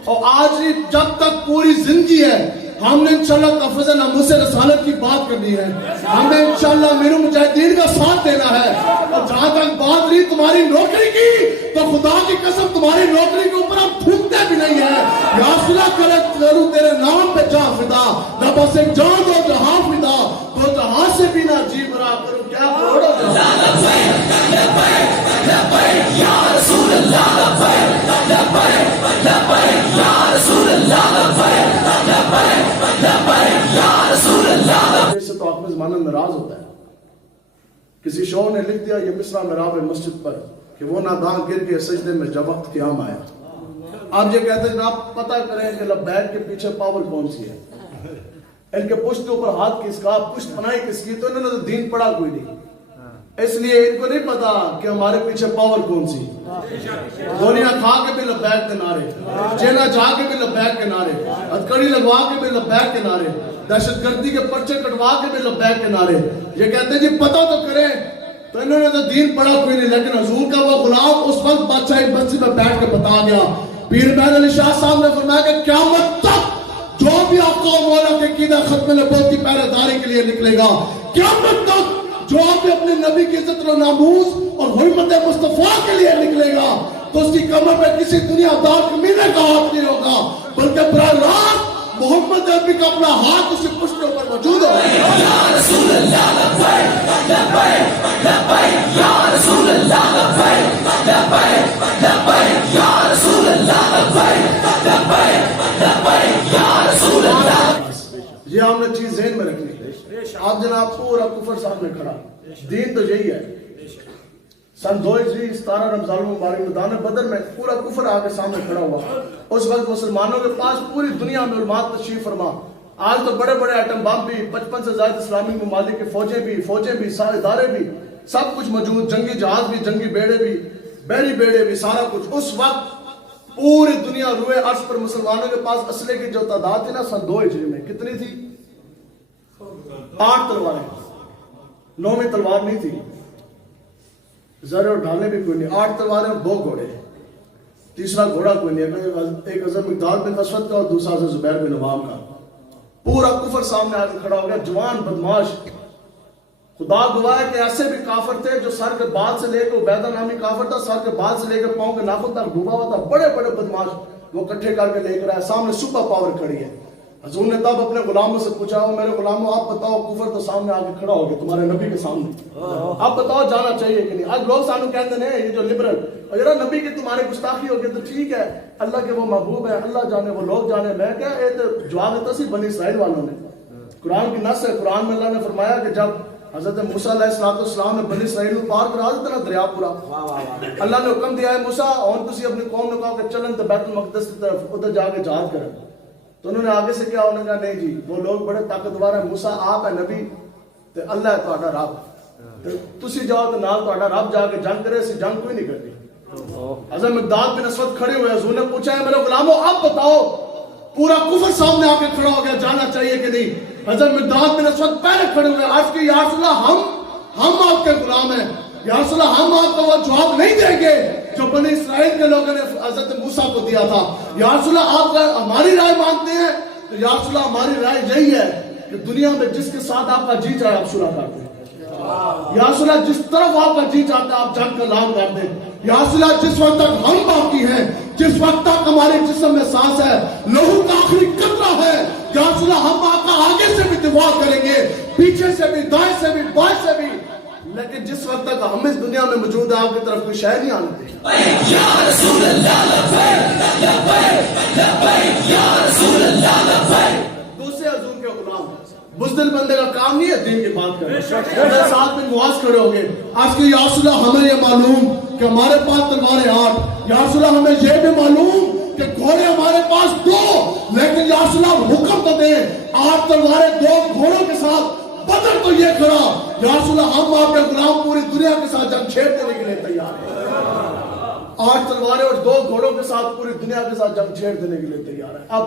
اور آج بھی جب تک پوری زندگی ہے ہم نے انشاءاللہ تفویض ناموس رسالت کی بات کرنی ہے. ہم نے انشاءاللہ امیر المجاہدین کا ساتھ دینا ہے. اور جہاں تک بات رہی تمہاری نوکری کی, تو خدا کی قسم تمہاری نوکری کے اوپر ہم تھوکتے بھی نہیں ہیں. یا صلح کروں تیرے نام پہ جا فدا, نہ بس ایک جان دو جہاں فدا, تو جہاں سے بھی نہ جی برا کروں کیا کروڑا سے. تو آپ میں زمانہ ناراض ہوتا ہے. کسی شو نے لکھ دیا یہ مصرع محراب مسجد پر کہ وہ نادان گر کے سجدے میں جب وقت قیام آیا. آپ یہ کہتے ہیں آپ پتہ کریں کہ لبیک کے پیچھے پاور کون سی ہے, ان کے پشت کے اوپر ہاتھ کس کا, پشت بنائی کس کی. تو انہوں نے تو دین پڑھا کوئی نہیں, اس لیے ان کو نہیں پتا کہ ہمارے پیچھے پاور کون سی. گولیاں کھا کے بھی لبیک کے نعرے, چینا جا کے بھی لبیک کے نعرے, ہتھکڑی لگوا کے بھی لبیک کے نعرے, دہشت گردی کے پرچے کٹوا کے بھی لبیک کے نعرے. یہ کہتے ہیں جی پتہ تو کریں. تو انہوں نے تو دین پڑھا کوئی نہیں, لیکن حضور کا وہ غلام اس وقت بادشاہ مسجد میں بیٹھ کے بتا گیا. پیر مہر علی شاہ صاحب نے فرمایا کہ قیامت تک جو بھی آقا و مولا کے عقیدہ ختم نبوت کی پہرے داری کے لیے نکلے گا, قیامت تک جو آپ اپنے نبی کی عزت و ناموس اور حرمت مصطفیٰ کے لیے نکلے گا, تو اس کی کمر پہ کسی دنیا دار کمینے کا ہاتھ نہیں ہوگا, بلکہ براہ راست محمد عربی کا اپنا ہاتھ اسی پشت کے اوپر موجود ہوگا. یا رسول اللہ لبیک لبیک لبیک, یا رسول اللہ لبیک لبیک لبیک, یا رسول اللہ لبیک لبیک لبیک, یا رسول اللہ. یہ ہم نے چیز ذہن میں رکھنی. آپ جناب پورا کفر سامنے کھڑا, دین تو یہی ہے. سن 2 ہجری 17 رمضان المبارک میدان بدر میں پورا کفر آ کے سامنے کھڑا ہوا. اس وقت مسلمانوں کے پاس پوری دنیا میں علماء تشریف فرما. آج تو بڑے بڑے ایٹم بم بھی, 55 سے زائد اسلامی ممالک کے فوجیں بھی سارے ادارے بھی سب کچھ موجود, جنگی جہاز بھی, جنگی بیڑے بھی, بحری بیڑے بھی, سارا کچھ. اس وقت پوری دنیا روئے عرش پر مسلمانوں کے پاس اسلحے کی جو تعداد تھی نا سن 2 ہجری میں کتنی تھی؟ 8 تلواریں. 9ویں تلوار نہیں تھی, زر اور ڈھالنے بھی کوئی نہیں. 8 تلواریں اور 2 گھوڑے, تیسرا گھوڑا کوئی نہیں. ایک حضرت مقداد بن اسود کا اور دوسرا حضرت زبیر بن عوام کا. پورا کفر سامنے آ کے کھڑا ہو گیا. جوان بدماش, خدا گواہ ہے کہ ایسے بھی کافر تھے جو سر کے بال سے لے کے, عبیدہ نامی کافر تھا, سر کے بال سے لے کے پاؤں کے ناخن تک ڈوبا ہوا تھا. بڑے بڑے بدماش وہ اکٹھے کر کے لے کر آئے. سامنے سپر پاور کھڑی ہے. حضور نے تب اپنے غلاموں سے پوچھا, میرے غلاموں آپ بتاؤ, کفر تو سامنے آ کے کھڑا ہو گیا تمہارے نبی کے سامنے, آپ بتاؤ جانا چاہیے کہ نہیں. آج لوگ سانو کہتے ہیں یہ جو لبرل, اگر نبی کی تمہاری گستاخی ہوگی تو ٹھیک ہے, اللہ کے وہ محبوب ہیں, اللہ جانے وہ لوگ جانے. میں کیا یہ تو جواب دیتا سی بنی اسرائیل والوں نے. قرآن کی نص ہے, قرآن میں اللہ نے فرمایا کہ جب حضرت موسیٰ علیہ السلام نے بنی اسرائیل کو پار کرا دیتا نا دریا پورا, اللہ نے حکم دیا ہے موسیٰ اور تسی اپنی قوم نے کہا کہ چلن تو بیت المقدس کی طرف ادھر جا کے جہاد کریں. تو انہوں نے آگے سے کیا، انہوں نے کہا نہیں جی وہ لوگ بڑے طاقتور ہیں، موسیٰ آپ ہے نبی تے اللہ ہے تہاڈا رب، تے تسی جاؤ تے نال تہاڈا رب جا کے جنگ کرے، اسی جنگ کوئی نہیں کرنی۔ حضرت مقداد بن اسود کھڑے ہوئے، حضور نے پوچھا ہے میرے غلاموں اب بتاؤ، پورا کفر سامنے آ کے کھڑا ہو گیا، جانا چاہیے کہ نہیں؟ حضرت مقداد بن اسود پہلے کھڑے ہوئے، عرض کی یا رسول اللہ ہم آپ کے غلام ہیں، یا رسول اللہ ہم آپ کو وہ جواب نہیں دیں گے جو بنی اسرائیل کے لوگوں نے حضرت موسیٰ کو دیا تھا۔ یا رسول اللہ آپ ہماری رائے مانتے ہیں؟ تو یا رسول اللہ ہماری رائے یہی ہے کہ دنیا میں جس کے ساتھ آپ کا جی چاہے آپ صلح کر دیں، یا رسول اللہ جس طرف آپ کا جی چاہتا ہے آپ جنگ کا اعلان کر دیں، یا رسول اللہ جس وقت تک ہم باقی ہیں، جس وقت تک ہمارے جسم میں سانس ہے، لہو کا آخری قطرہ ہے، یا رسول اللہ ہم آپ کا آگے سے بھی دفاع کریں گے، پیچھے سے بھی، دائیں سے بھی، بائیں سے بھی، لیکن جس وقت تک ہم اس دنیا میں موجود ہیں آپ کی طرف کوئی شے نہیں آنے دیں۔ یا رسول اللہ لبیک لبیک لبیک یا رسول اللہ لبیک۔ دوسرے حضور کے غلام بزدل بندے کا کام نہیں ہے دین کی بات کرنا۔ ساتھ میں معاذ کھڑے ہو گئے، آج کہ یا رسول اللہ ہمیں یہ معلوم کہ ہمارے پاس تلواریں 8، یا رسول اللہ ہمیں یہ بھی معلوم کہ گھوڑے ہمارے پاس 2، لیکن یا رسول اللہ حکم تو دیں 8 تلواریں 2 گھوڑوں کے ساتھ، بدر تو یہ کھڑا، یا رسول اللہ ہم آپ کے غلام پوری دنیا کے ساتھ جنگ چھیڑ دینے کے لیے تیار ہیں، 8 تلواریں اور 2 گھوڑوں کے ساتھ پوری دنیا کے ساتھ جنگ چھیڑ دینے کے لیے تیار ہے۔ اب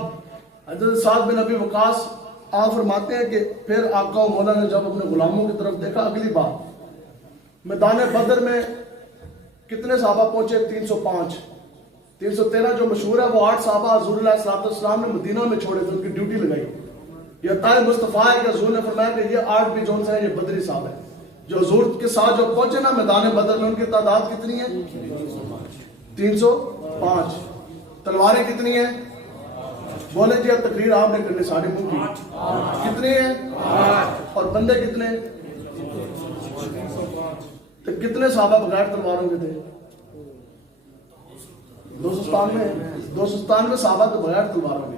حضرت سعد بن ابی وقاص آپ فرماتے ہیں کہ پھر آقا و مولا نے جب اپنے غلاموں کی طرف دیکھا، اگلی بار میدان بدر میں کتنے صحابہ پہنچے؟ 305، 313 جو مشہور ہے وہ 8 صحابہ حضور علیہ الصلوۃ والسلام نے مدینہ میں چھوڑے تھے، ان کی ڈیوٹی لگائی۔ یہ طائب مصطفیٰ ہے کہ حضور نے فرمایا کہ یہ 8 بھی جون سے ہیں، یہ بدری صاحب ہیں جو حضور کے ساتھ جو پہنچے نا میدان بدر میں، ان کی تعداد کتنی ہے؟ 305۔ تلواریں کتنی ہیں؟ بولے جی اب تقریر آپ نے کرنی ساڑھے منہ کی، کتنے ہیں؟ اور بندے کتنے؟ تو کتنے صحابہ بغیر تلواروں کے تھے؟ 297 صحابہ تو بغیر تلواروں کے۔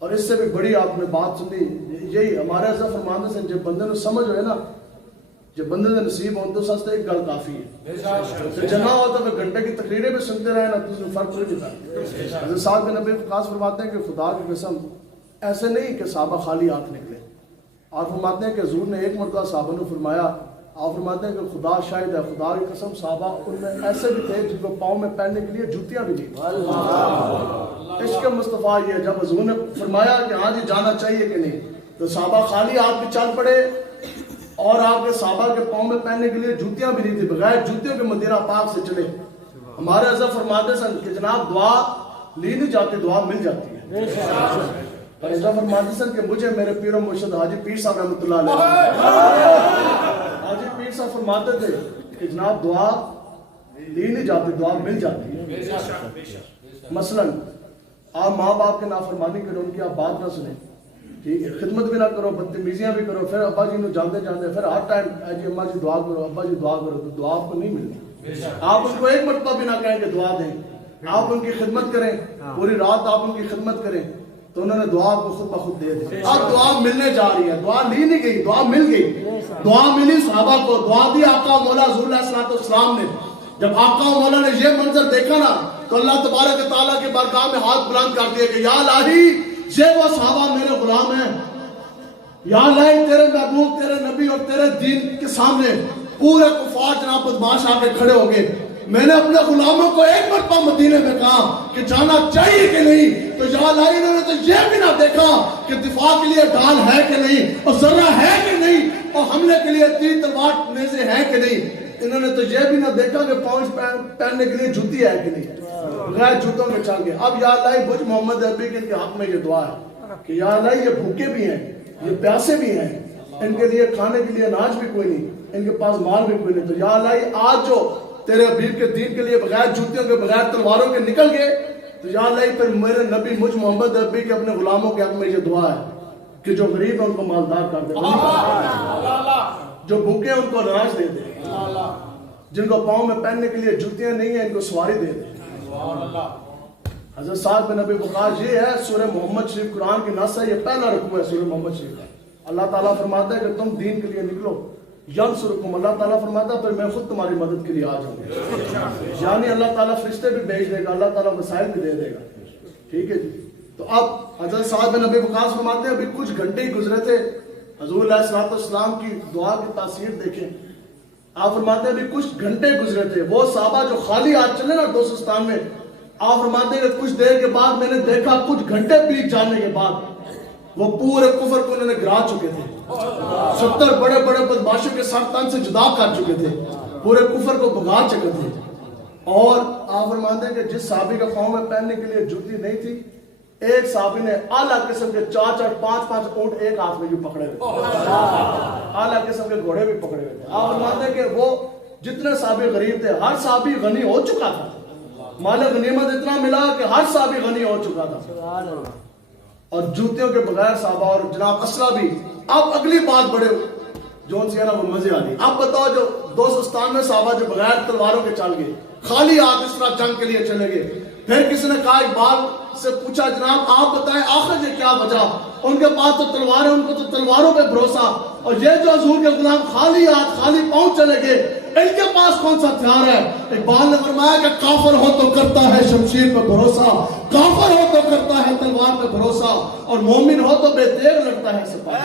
اور اس سے بھی بڑی آپ نے بات سنی، یہی ہمارے حضرت فرماندے سے جب بندے نے سمجھ ہوئے نا، جب بندے نے نصیب ہوں تو سستے ایک گل کافی ہے، جنا ہو تو گھنٹے کی تقریریں بھی سنتے رہے نا تو اس میں فرق نہیں پڑتا۔ حضرت سعد بن ابی وقاص فرماتے ہیں کہ خدا کی قسم ایسے نہیں کہ صحابہ خالی ہاتھ نکلے، آپ فرماتے ہیں کہ حضور نے ایک مرتبہ صحابہ نے فرمایا، آپ فرماتے ہیں کہ خدا شاہد ہے، خدا کی قسم صحابہ ان میں ایسے بھی تھے جن کو پاؤں میں پہننے کے لیے جوتیاں بھی نہیں تھیں۔ عشق مصطفیٰ یہ ہے، جب حضور نے فرمایا کہ ہاں جی جانا چاہیے کہ نہیں، تو صحابہ خالی ہاتھ بھی چل پڑے، اور آپ کے صحابہ کے پاؤں میں پہننے کے لیے جوتیاں بھی نہیں تھی، بغیر جوتیوں کے مدینہ پاک سے چلے۔ ہمارے حضرت فرماتے سن کہ جناب دعا لی نہیں جاتی، دعا مل جاتی ہے۔ اور حضرت فرماتے سن کہ مجھے میرے پیر و مرشد حاجی پیر صاحب رحمۃ اللہ علیہ، حاجی پیر صاحب فرماتے تھے کہ جناب دعا لی نہیں جاتی، دعا مل جاتی ہے۔ مثلا آپ ماں باپ کے نافرمانی کرو، ان کی آپ بات نہ سنیں، ٹھیک ہے، خدمت بھی نہ کرو، بدتمیزیاں بھی کرو، پھر ابا جی نو جانتے پھر ہر ٹائم اے جی اماں جی دعا کرو، ابا جی دعا کرو، تو دعا آپ کو نہیں ملتی۔ آپ ان کو ایک مرتبہ بھی نہ کہیں کہ دعا دیں، آپ ان کی خدمت کریں، پوری رات آپ ان کی خدمت کریں، تو انہوں نے دعا آپ کو خود بخود دے دی۔ اب دعا ملنے جا رہی ہے، دعا لی نہیں گئی، دعا مل گئی، دعا ملی صحابہ کو، دعا دی آقا مولا حضور علیہ الصلوۃ والسلام نے۔ جب آقا مولا نے یہ منظر دیکھا نا تو اللہ تبارک و تعالیٰ کے بارگاہ میں ہاتھ بلند کر دیا کہ یا الہی یہ وہ صحابہ میرے غلام ہیں، یا الہی تیرے محبوب، تیرے نبی اور تیرے دین کے سامنے پورے کفار جناب بدماش آ کے کھڑے ہو گئے، میں نے اپنے غلاموں کو ایک مرتبہ مدینے میں کہا کہ جانا چاہیے کہ نہیں، تو یا الہی انہوں نے تو یہ بھی نہ دیکھا کہ دفاع کے لیے ڈال ہے کہ نہیں، اور ذرہ ہے کہ نہیں، اور حملے کے لیے تیر تلوار نیزے ہیں کہ نہیں، انہوں نے تو یہ بھی نہ دیکھا کہ پاؤں پہننے کے لیے جوتی ہے کہ نہیں، غیر جوتوں میں چل گئے۔ اب یا الہی بجھ محمد عربی کے حق میں یہ دعا ہے کہ یا الہی یہ بھوکے بھی ہیں، یہ پیاسے بھی ہیں، ان کے لیے کھانے کے لیے اناج بھی کوئی نہیں، ان کے پاس مال بھی کوئی نہیں، تو یا الہی آج جو تیرے حبیب کے دین کے لیے بغیر جوتیوں کے بغیر تلواروں کے نکل گئے، تو یا الہی پھر میرے نبی مجھ محمد عربی کے اپنے غلاموں کے حق میں یہ دعا ہے کہ جو غریب ہیں ان کو مالدار کر دے، جو بھوکے ہیں ان کو اناج دے دے، جن کو پاؤں میں پہننے کے لیے جوتیاں نہیں ہیں ان کو سواری دے دے۔ حضرت سعد بن ابی وقاص یہ ہے سورہ محمد شریف قرآن کی نص ہے، یہ پہلا رکوع ہے سورہ محمد شریف کا۔ اللہ تعالیٰ فرماتا ہے کہ تم دین کے لیے نکلو، ینصرکم، اللہ تعالیٰ فرماتا ہے پھر میں خود تمہاری مدد کے لیے آ جاؤں گا، یعنی اللہ تعالیٰ فرشتے بھی بھیج دے گا، اللہ تعالیٰ وسائل بھی دے دے گا، ٹھیک ہے جی۔ تو اب حضرت صاحب نبی وقاص فرماتے ہیں ابھی کچھ گھنٹے ہی گزرے تھے, حضور علیہ الصلوۃ والسلام کی دعا کی تاثیر دیکھیں. آپ فرماتے ہیں ابھی کچھ گھنٹے گزرے تھے, وہ صحابہ جو خالی ہاتھ چلے نا دوستستان میں, آپ فرماتے ہیں کہ کچھ دیر کے بعد میں نے دیکھا کچھ گھنٹے بیت جانے کے بعد وہ پورے کفر کو انہوں نے گرا چکے تھے. 70 بڑے بڑے بدماشوں کے سر تن سے جدا کر چکے تھے, پورے کفر کو بھگا چکے تھے. اور آپ فرماتے ہیں کہ جس صحابی کا قوم میں پہننے کے لیے جوتی نہیں تھی, ایک صحابی نے اعلیٰ قسم کے 4-4 5-5 اونٹ ایک ہاتھ میں جو پکڑے ہوئے, اعلیٰ قسم کے گھوڑے بھی پکڑے ہوئے تھے. آپ فرماتے ہیں کہ وہ جتنے صحابی غریب تھے ہر صحابی غنی ہو چکا تھا, مال غنیمت اتنا ملا کہ ہر صحابی غنی ہو چکا تھا, اور جوتیوں کے بغیر صحابہ اور جناب اسلحہ بھی. اب اگلی بات بڑے جون سی ہے نا وہ مزے آ رہی. اب بتاؤ جو دوستستان میں صحابہ جو بغیر تلواروں کے چل گئے, خالی ہاتھ اس طرح جنگ کے لیے چلے گئے. پھر کسی نے کہا اقبال سے پوچھا جناب آپ بتائیں آخر یہ کیا وجہ, ان کے پاس تو تلوار ہے, ان کو تو تلواروں پہ بھروسہ, اور یہ جو حضور کے غلام خالی ہاتھ خالی پاؤں چلے گئے, ان کے پاس کون سا ہتھیار ہے؟ اقبال نے فرمایا کہ کافر ہو تو کرتا ہے شمشیر پہ بھروسہ, کافر ہو تو کرتا ہے تلوار پہ بھروسہ, اور مومن ہو تو بے تیغ لڑتا ہے سپاہ.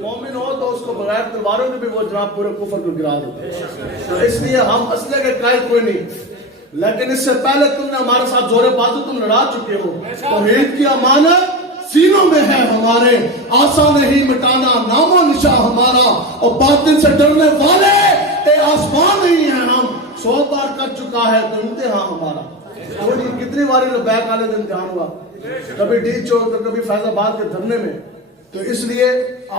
مومن ہو تو اس کو بغیر تلواروں کے بھی وہ جناب پورے کفر کو گرا دیتے. تو اس لیے ہم اسلحے کے قائل کوئی نہیں, لیکن اس سے پہلے تم نے ہمارے ساتھ زور بازو تم لڑا چکے ہو. توحید کی امانت سینوں میں ہے ہمارے, آسان نہیں مٹانا نام و نشاں ہمارا, اور باطل سے ڈرنے والے اے آسمان نہیں ہیں ہم, 100 بار کر چکا ہے تو امتحان ہمارا. کتنی بار لبیک والے دن امتحان ہوا, کبھی ڈی چوک تو کبھی فیض آباد کے دھرنے میں. تو اس لیے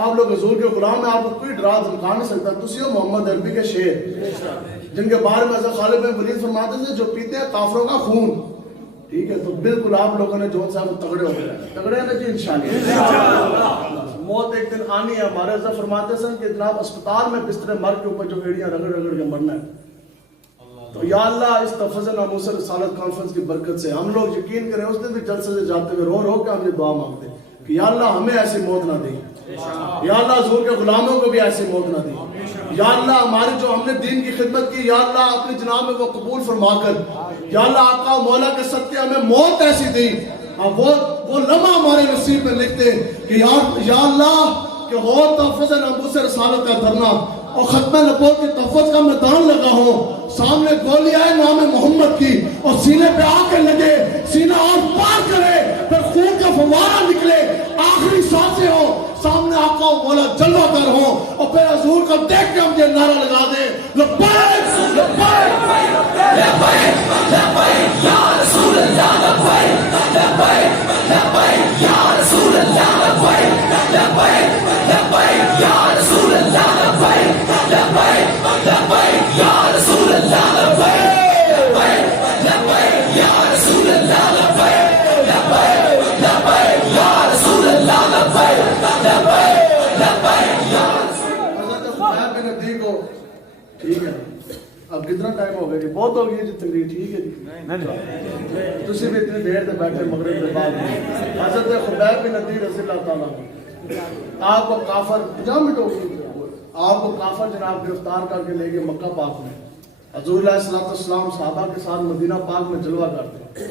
آپ لوگ حضور کے غلام ہیں, آپ کو کوئی ڈرا دھمکا نہیں سکتا. تسی ہو محمد عربی کے شیر جن کے بارے میں حضرت خالد بن ولید فرماتے تھے جو پیتے ہیں کافروں کا خون. ٹھیک ہے, تو بالکل آپ لوگوں نے جو صاحب تگڑے ہو گئے, تگڑے ہیں نا جی انشاءاللہ. موت ایک دن آنی ہے. ہمارے حضرت فرماتے ہیں کہ جناب اسپتال میں بستر مر کے اوپر جو ایڑیاں رگڑ رگڑ کے مرنا ہے. تو یا اللہ اس تفض ناموس رسالت کانفرنس کی برکت سے ہم لوگ یقین کریں, اس دن بھی جلسے سے جاتے ہوئے رو رو کے ہم یہ دعا مانگتے ہیں کہ یا اللہ ہمیں ایسی موت نہ دے, یا اللہ حضور کے غلاموں کو بھی ایسی موت نہ دے, یا اللہ ہماری جو ہم نے دین کی خدمت کی, یا اللہ اپنی جناب میں وہ قبول فرما کر, یا اللہ آقا و مولا کے صدقے ہمیں موت ایسی دی, وہ لمحہ ہمارے نصیب میں لکھتے کہ یا اللہ کہ ہو تحفظ ناموس رسالت کا دھرنا اور ختم نبوت کے تحفظ کا میدان لگا ہو, سامنے گولی آئے نام محمد کی اور سینے پہ آ کے لگے, سینہ اور پار کرے, پھر خون کا فوارہ نکلے, آخری سانسیں ہو, سامنے آقا و مولا جلوہ گر ہو, اور پھر حضور کو دیکھ کے ہم یہ نعرہ لگا دیں لبیک لبیک لبیک لبیک یا رسول اللہ, لبیک لبیک لبیک یا رسول اللہ, لبیک لبیک لبیک یا رسول اللہ, لبیک لبیک لبیک یا رسول اللہ, لبیک لبیک یا رسول اللہ, لبیک لبیک لبیک یا رسول اللہ, لبیک لبیک لبیک یا ٹھیک ہے. اب کتنا ٹائم ہو گیا جی؟ بہت ہو گئی جی تقریر. ٹھیک ہے جی, تسی بھی اتنی دیر سے بیٹھے مغرب کے بعد. حضرت خبیب بن عدی رضی اللہ تعالیٰ آپ کو کافر 50 منٹ ہو گئی, آپ کو کافر جناب گرفتار کر کے لے گئے مکہ پاک میں. حضور علیہ الصلوۃ والسلام صحابہ کے ساتھ مدینہ پاک میں جلوہ کرتے,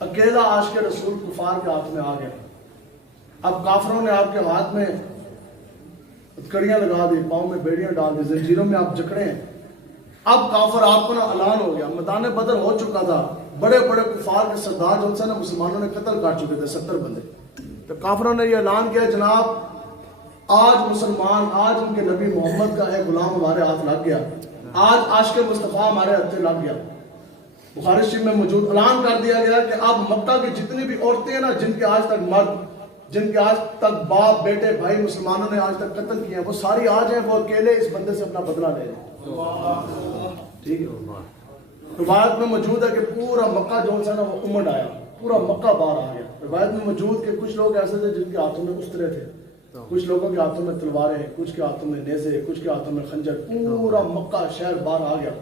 اکیلا عاشق رسول کفار کے ہاتھ میں آ گیا. اب کافروں نے آپ کے ہاتھ میں کڑیاں لگا دی, پاؤں میں بیڑیاں ڈال دی, زنجیروں میں آپ جکڑے ہیں. اب کافر آپ کو نا اعلان ہو گیا, میدان بدر ہو چکا تھا, بڑے بڑے کفار کے سردار جو سے نا مسلمانوں نے قتل کر چکے تھے 70 بندے. تو کافروں نے یہ اعلان کیا جناب آج مسلمان, آج ان کے نبی محمد کا ایک غلام ہمارے ہاتھ لگ گیا, آج عاشق مصطفیٰ ہمارے ہاتھ لگ گیا. بخاری شریف میں موجود اعلان کر دیا گیا کہ اب مکہ کی جتنی بھی عورتیں ہیں نا, جن کے آج تک مرد, جن کے آج تک باپ بیٹے بھائی مسلمانوں نے آج تک قتل کیے ہیں, وہ ساری آج ہیں, وہ اکیلے اس بندے سے اپنا بدلہ لے لیں. ٹھیک ہے, روایت میں موجود ہے کہ پورا مکہ جو ہے نا وہ امڑ آیا, پورا مکہ باہر آ گیا. روایت میں موجود کہ کچھ لوگ ایسے تھے جن کے ہاتھوں میں استرے تھے, کچھ لوگوں کے ہاتھوں میں تلواریں, کچھ کے ہاتھوں میں نیزے, کچھ کے ہاتھوں میں خنجر. پورا مکہ شہر باہر آ گیا.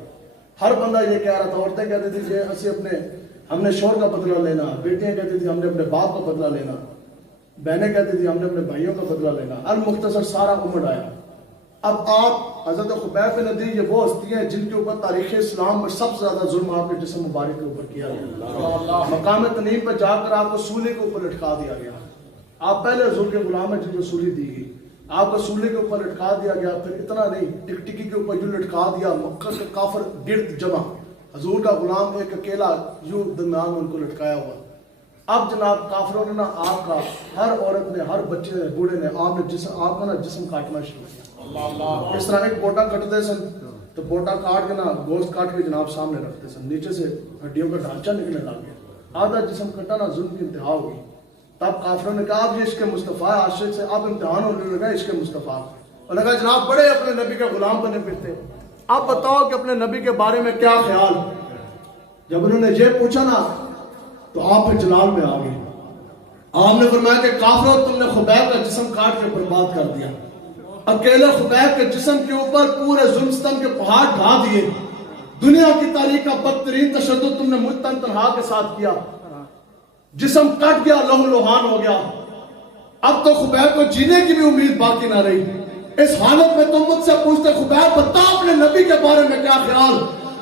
ہر بندہ یہ کہہ رہا تھا, عورتیں کہتی تھی کہ ہم نے شوہر کا بدلہ لینا, بیٹیاں کہتی تھی ہم نے اپنے باپ کا بدلہ لینا. بہنیں کہتی تھی ہم نے اپنے بھائیوں کا بدلہ لینا. المختصر سارا عمر آیا. اب آپ حضرت خبیب بن عدی یہ وہ ہستی ہیں جن کے اوپر تاریخ اسلام میں سب سے زیادہ ظلم آپ کے جسم مبارک کے اوپر کیا گیا. مقام تنعیم پہ جا کر آپ کو سولے کے اوپر لٹکا دیا گیا. آپ پہلے حضور کے غلام ہیں جن کو سولی دی گئی. آپ کو سولے کے اوپر لٹکا دیا گیا. پھر اتنا نہیں, ٹکٹکی کے اوپر یوں لٹکا دیا, مکہ کے کافر گرد جمع, حضور کا غلام ایک اکیلا یوں درمیان میں ان کو لٹکایا ہوا. اب جناب کافروں نے نا آپ کا, ہر عورت نے, ہر بچے نے, بوڑھے نے, آپ کا نا جسم کاٹنا شروع کیا. اس طرح ایک بوٹا کٹتے سن تو بوٹا کاٹ کے نا گوشت کاٹ کے جناب سامنے رکھتے سن, نیچے سے ہڈیوں کا ڈھانچہ نکلنے لگ گیا. آدھا جسم کٹا نا, ظلم کی انتہا ہو گئی. تب کافروں نے کہا اب یہ عشق مصطفیٰ عاشق سے اب امتحان ہونے لگا عشق مصطفیٰ. اور لگا جناب بڑے اپنے نبی کا غلام بنے پھرتے, اب بتاؤ کہ اپنے نبی کے بارے میں کیا خیال. جب انہوں نے یہ پوچھا نا تو آپ پھر جلال میں آ گئے. آپ نے فرمایا کہ کافروں تم نے خبیب کا جسم کاٹ کے برباد کر دیا. اکیلے خبیب کے جسم کے اوپر پورے ظلم ستم کے پہاڑ ڈھا دیے. دنیا کی تاریخ کا بدترین تشدد تم نے مجھ تن تنہا کے ساتھ کیا. جسم کٹ گیا, لہو لوہان ہو گیا. اب تو خبیب کو جینے کی بھی امید باقی نہ رہی. اس حالت میں تم مجھ سے پوچھتے خبیب بتا اپنے نبی کے بارے میں کیا خیال,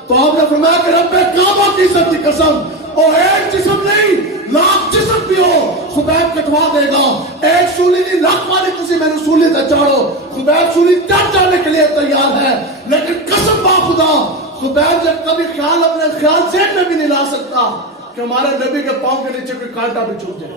تو آپ نے فرمایا کہ رب کعبہ کی عزت کی قسم, اور ایک جسم نہیں لاکھ جسم بھی ہو خبیب کٹوا دے گا. ایک سولی نہیں لاکھ والی کسی میں نے سولی سے چاڑو, خبیب سولی چڑھ جانے کے لیے تیار ہے. لیکن قسم با خدا خبیب جب کبھی خیال اپنے خیال سے میں بھی نہیں لا سکتا کہ ہمارے نبی کے پاؤں کے نیچے کوئی کانٹا بھی چھوٹ جائے.